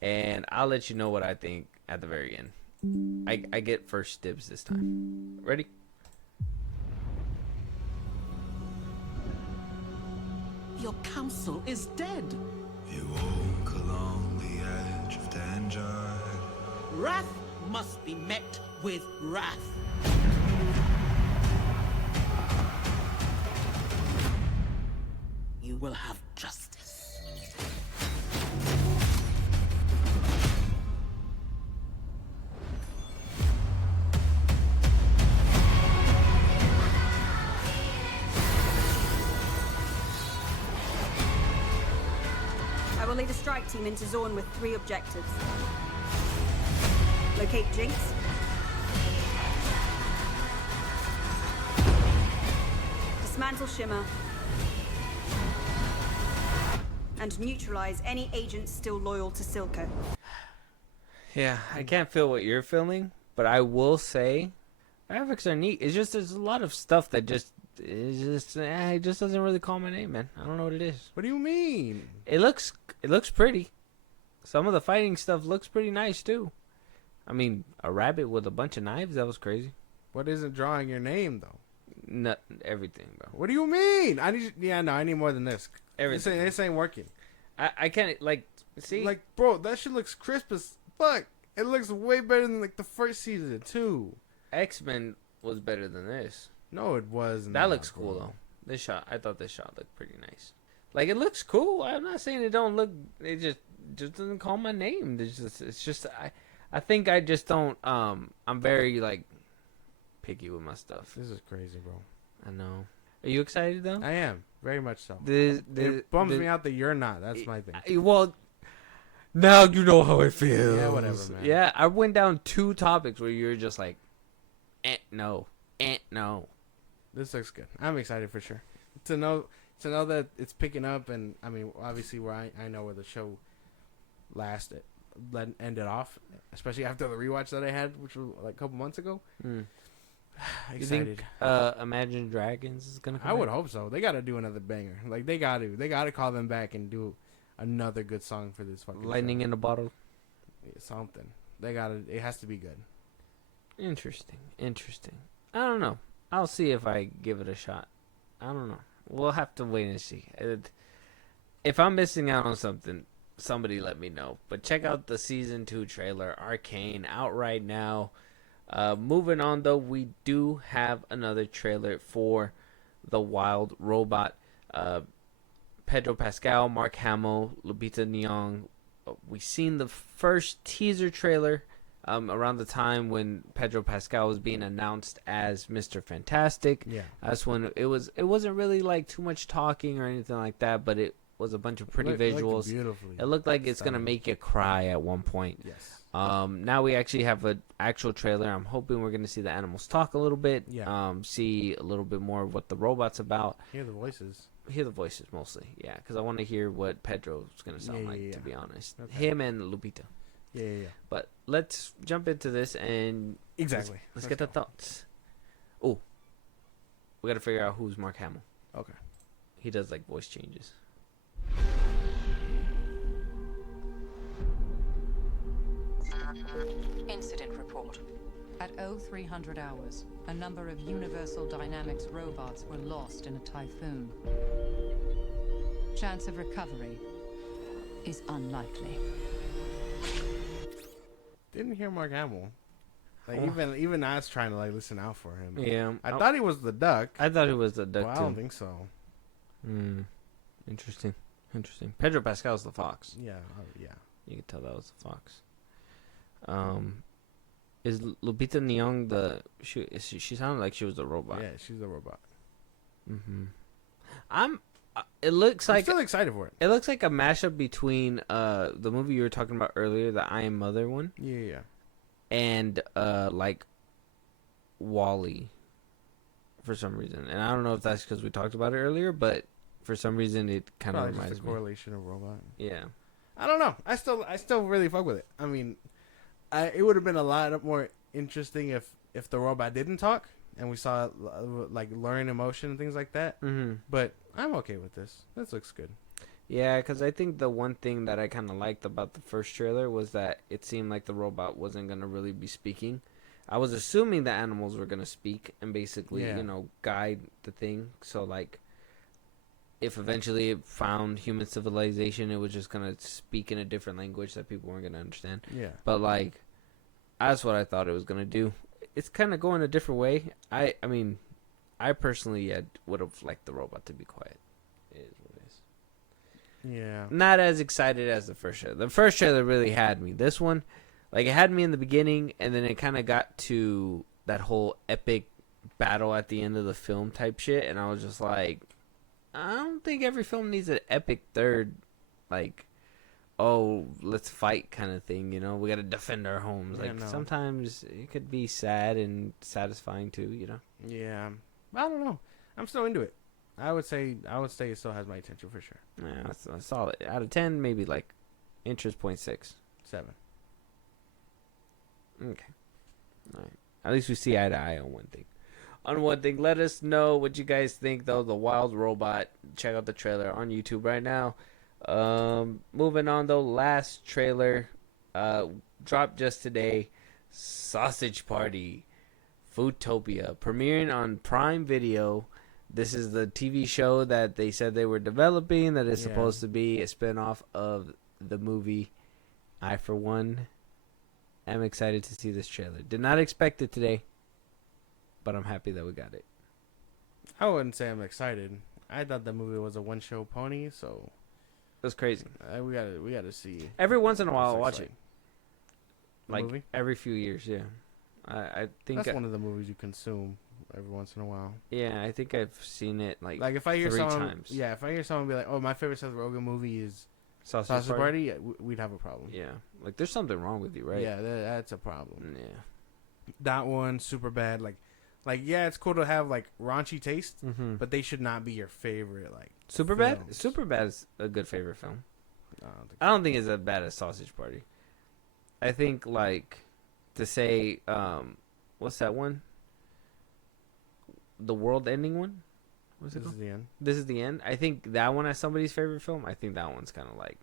and I'll let you know what I think at the very end. I get first dibs this time. Ready? Your counsel is dead. You walk along the edge of danger. Wrath must be met with wrath. You will have justice. I will lead a strike team into Zorn with 3 objectives. Locate Jinx. Dismantle Shimmer. And neutralize any agents still loyal to Silco. Yeah, I can't feel what you're feeling, but I will say graphics are neat. It's just there's a lot of stuff that it just doesn't really call my name, man. I don't know what it is. What do you mean? It looks pretty. Some of the fighting stuff looks pretty nice too. I mean, a rabbit with a bunch of knives, that was crazy. What isn't drawing your name though? Not everything, bro. What do you mean? I need more than this. Everything. This ain't working. I can't see. Like, bro, that shit looks crisp as fuck. It looks way better than like the first season too. X-Men was better than this. No, it wasn't. That looks cool though. I thought this shot looked pretty nice. Like, it looks cool. I'm not saying it don't look. It just doesn't call my name. It's just I think I just don't. I'm very like picky with my stuff. This is crazy, bro. I know. Are you excited though? I am very much so. It bums me out that you're not. That's my thing. Well, now you know how I feel. Yeah, whatever, man. Yeah, I went down 2 topics where you're just like, no. This looks good. I'm excited for sure. To know that it's picking up, and I mean, obviously, where I know where the show ended off, especially after the rewatch that I had, which was like a couple months ago. Excited. You think Imagine Dragons is gonna come I would back? hope so. They got to do another banger. Like they got to call them back and do another good song for this fucking Lightning show. in a bottle. Yeah, something. They got it. It has to be good. Interesting. I don't know. I'll see if I give it a shot. I don't know. We'll have to wait and see. If I'm missing out on something, somebody let me know. But check out the season 2 trailer, Arcane, out right now. Moving on though, we do have another trailer for The Wild Robot. Pedro Pascal, Mark Hamill, Lupita Nyong'o. We seen the first teaser trailer around the time when Pedro Pascal was being announced as Mr. Fantastic. Yeah. That's when it wasn't really like too much talking or anything like that, but it was a bunch of pretty visuals. Beautifully. It looked like it's gonna make you cry at one point. Yes. Now we actually have an actual trailer. I'm hoping we're gonna see the animals talk a little bit. Yeah. See a little bit more of what the robot's about. Hear the voices. Hear the voices mostly, yeah, because I want to hear what Pedro's gonna sound like. To be honest, Okay. him and Lupita. Yeah. But let's jump into this and Exactly. let's get the thoughts. Oh, we got to figure out who's Mark Hamill. Okay. He does like voice changes. Incident report. At 0300 hours, a number of Universal Dynamics robots were lost in a typhoon. Chance of recovery is unlikely. Didn't hear Mark Hamill. Like Oh. even I was trying to like listen out for him. Yeah, I thought he was the duck. I thought he was the Well, duck I don't too. think so. Interesting. Pedro Pascal's the fox. Yeah. Yeah. You could tell that was the fox. Is Lupita Nyong'o the she sounded like she was the robot. Yeah. She's a robot. I'm. It looks I'm like still excited for it. it looks like a mashup between the movie you were talking about earlier, the I Am Mother one, Yeah. and like Wall-E for some reason. And I don't know if that's because we talked about it earlier, but for some reason it kind of Probably just reminds a me. correlation of robot. Yeah. I don't know. I still really fuck with it. I mean, it would have been a lot more interesting if the robot didn't talk and we saw like learn emotion and things like that. Mm-hmm. But I'm okay with this. This looks good. Yeah, because I think the one thing that I kind of liked about the first trailer was that it seemed like the robot wasn't going to really be speaking. I was assuming the animals were going to speak and basically, Yeah. guide the thing. So, like, if eventually it found human civilization, it was just going to speak in a different language that people weren't going to understand. Yeah. But, like, that's what I thought it was going to do. It's kind of going a different way. I mean, I personally would have liked the robot to be quiet. It is what it is. Yeah. Not as excited as the first trailer. The first trailer really had me. This one, like, it had me in the beginning, and then it kind of got to that whole epic battle at the end of the film type shit, and I was just like, I don't think every film needs an epic third, like, oh, let's fight kind of thing, we got to defend our homes. Yeah, Like, no. sometimes it could be sad and satisfying too, Yeah. I don't know. I'm still into it. I would say it still has my attention for sure. Yeah, that's solid. Out of 10, maybe like interest 0.6. 7. Okay. All right. At least we see eye to eye on one thing. Let us know what you guys think, though. The Wild Robot. Check out the trailer on YouTube right now. Moving on, though. Last trailer dropped just today. Sausage Party. Foodtopia. Premiering on Prime Video. This is the TV show that they said they were developing that is Yeah. supposed to be a spinoff of the movie. I, for one, am excited to see this trailer. Did not expect it today, but I'm happy that we got it. I wouldn't say I'm excited. I thought the movie was a one show pony, so It was crazy. we gotta see. Every once in a while, I'll Looks watch it. The Like movie? every few years, yeah. I think That's one of the movies you consume every once in a while. I think I've seen it like Like if I hear 3 someone, times. yeah, if I hear someone be like, "Oh, my favorite Seth Rogen movie is Sausage Sausage Party," yeah, we'd have a problem. Yeah, like there's something wrong with you, right? Yeah, that's a problem. Yeah. That one super bad. Like yeah, it's cool to have like raunchy taste, Mm-hmm. but they should not be your favorite. Like Superbad. films. Superbad is a good favorite film. I don't think I don't think it's as bad as Sausage Party. I think like to say, what's that one? The world ending one, What's it This called? is the end. This is the end. I think that one is somebody's favorite film. I think that one's kind of like,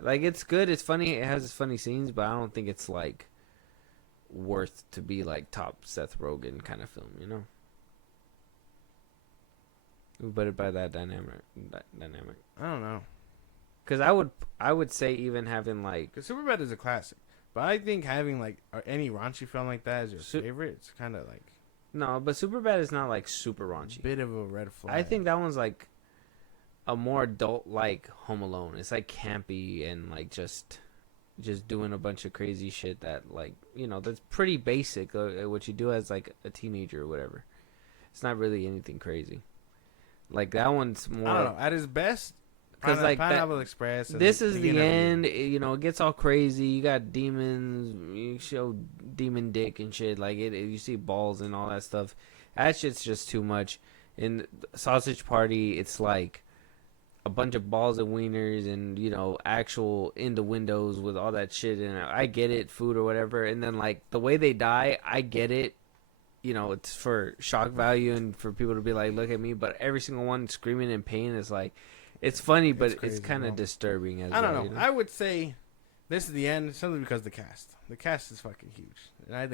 like it's good. It's funny. It has its funny scenes, but I don't think it's like worth to be like top Seth Rogen kind of film. You know. But by that dynamic. I don't know. Because I would say even having like Because Superbad is a classic. But I think having like any raunchy film like that as your favorite, it's kind of like no, but Superbad is not like super raunchy. bit of a red flag. I think that one's like a more adult like Home Alone. It's like campy and like just doing a bunch of crazy shit that like that's pretty basic. What you do as like a teenager or whatever. It's not really anything crazy. Like that one's more. I don't know. At his best, because like Pineapple Express. This is the end. It gets all crazy. You got demons. You show demon dick and shit. Like you see balls and all that stuff. That shit's just too much. In Sausage Party, it's like a bunch of balls and wieners and actual in the windows with all that shit. And I get it, food or whatever. And then like the way they die, I get it. It's for shock value and for people to be like, look at me. But every single one screaming in pain is like, it's funny, but it's kind of disturbing as well. I don't know. I would say this is the end simply because the cast. The cast is fucking huge, and I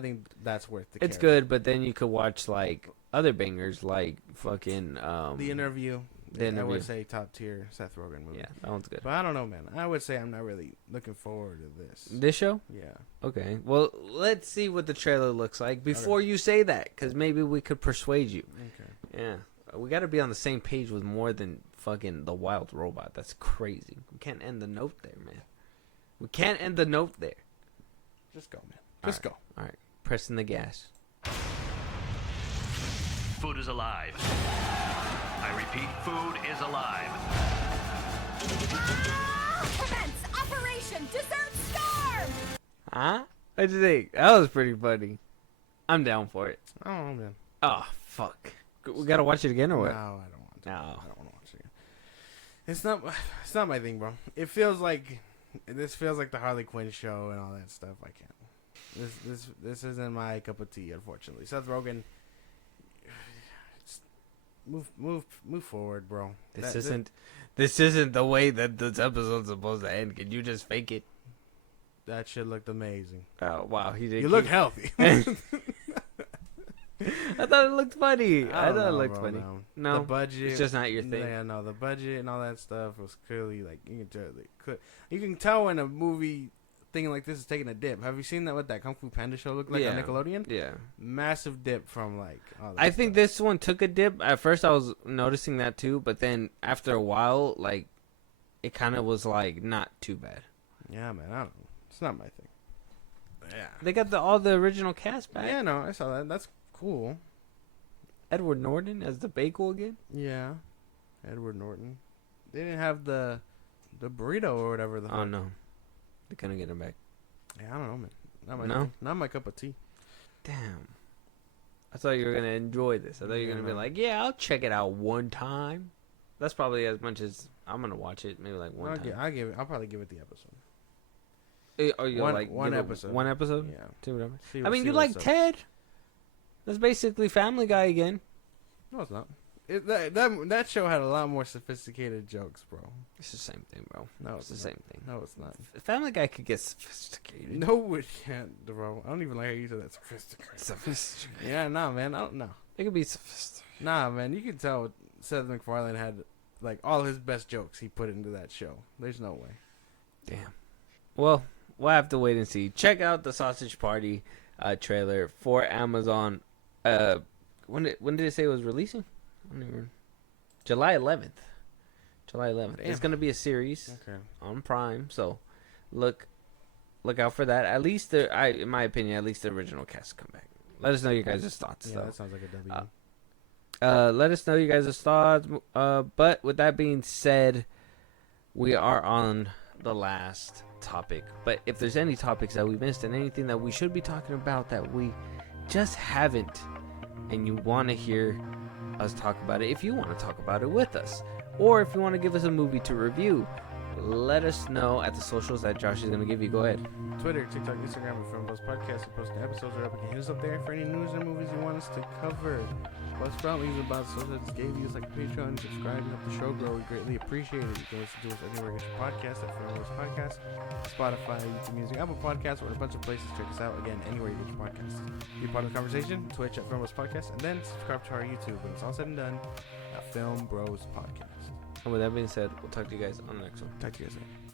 think that's worth the. It's care. good, but then you could watch like other bangers like fucking The Interview. The Interview. I would say top tier Seth Rogen movie. Yeah, that one's good. But I don't know, man. I would say I'm not really looking forward to this. This show? Yeah. Okay. Well, let's see what the trailer looks like before you say that, because maybe we could persuade you. Okay. Yeah. We got to be on the same page with more than fucking the wild robot. That's crazy. We can't end the note there, man. We can't end the note there. Just go, man. Just go. All right. Pressing the gas. Food is alive. I repeat, food is alive. Commence Operation Dessert Storm! Huh? What'd you think? That was pretty funny. I'm down for it. I don't know, man. Oh, fuck. We got to watch it again or what? No, I don't want to. No. I don't want to watch it again. It's not my thing, bro. It feels like this feels like the Harley Quinn show and all that stuff. I can't. This isn't my cup of tea, unfortunately. Seth Rogen, move forward, bro. This isn't the way that this episode's supposed to end. Can you just fake it? That shit looked amazing. Oh wow, he did. You look healthy. I thought it looked funny. I thought it know, looked bro, funny. no. No, The budget. it's just not your thing. Yeah, no, the budget and all that stuff was clearly like you can tell when a movie thing like this is taking a dip. Have you seen that? What that Kung Fu Panda show looked like on Nickelodeon? Yeah. Massive dip from like. All that I think stuff. this one took a dip. At first, I was noticing that too, but then after a while, like, it kind of was like not too bad. Yeah, man. I don't know. It's not my thing. Yeah. They got all the original cast back. Yeah, no, I saw that. That's cool. Edward Norton as the Bagel again. Yeah. Edward Norton. They didn't have the burrito or whatever. Oh no, they couldn't get him back. Yeah, I don't know, man. Not my No? thing. Not my cup of tea. Damn. I thought you were gonna enjoy this. I thought you were gonna be like, yeah, I'll check it out one time. That's probably as much as I'm gonna watch it. Maybe like one time. I'll probably give it the episode. Or you like one give it episode. One episode. Yeah. See whatever. See- I mean, see you what's like up. Ted? That's basically Family Guy again. No, it's not. That show had a lot more sophisticated jokes, bro. It's the same thing, bro. No, It's the not. same thing. No, it's not. Family Guy could get sophisticated. No, it can't, bro. I don't even like how you said that. Sophisticated. Sophisticated. Yeah, nah, man. I don't know. It could be sophisticated. Nah, man. You can tell Seth MacFarlane had like all his best jokes he put into that show. There's no way. Damn. Well, we'll have to wait and see. Check out the Sausage Party trailer for Amazon. When did it say it was releasing? I don't even... July 11th. July 11th. Damn. It's going to be a series Okay. on Prime, so look out for that. At least, in my opinion, at least the original cast come back. Let us know your guys' thoughts. Yeah, though. that sounds like a W. Let us know you guys' thoughts. But with that being said, we are on the last topic. But if there's any topics that we missed and anything that we should be talking about that we just haven't, and you want to hear us talk about it, if you want to talk about it with us, or if you want to give us a movie to review, let us know at the socials that Josh is going to give you. Go ahead. Twitter, TikTok, Instagram, and Filmbros Podcast. We post the episodes are up. You can hit us up there for any news or movies you want us to cover. What's probably about the social just gave you like Patreon, subscribe, and help the show grow. We greatly appreciate it. You can listen to us anywhere you get your podcast at Filmbros Podcast, Spotify, YouTube Music, Apple Podcasts, or a bunch of places. Check us out again anywhere you get your podcasts. Be part of the conversation. Twitch at Filmbros Podcast, and then subscribe to our YouTube when it's all said and done at Filmbros Podcast. And with that being said, we'll talk to you guys on the next one. Talk to you guys later.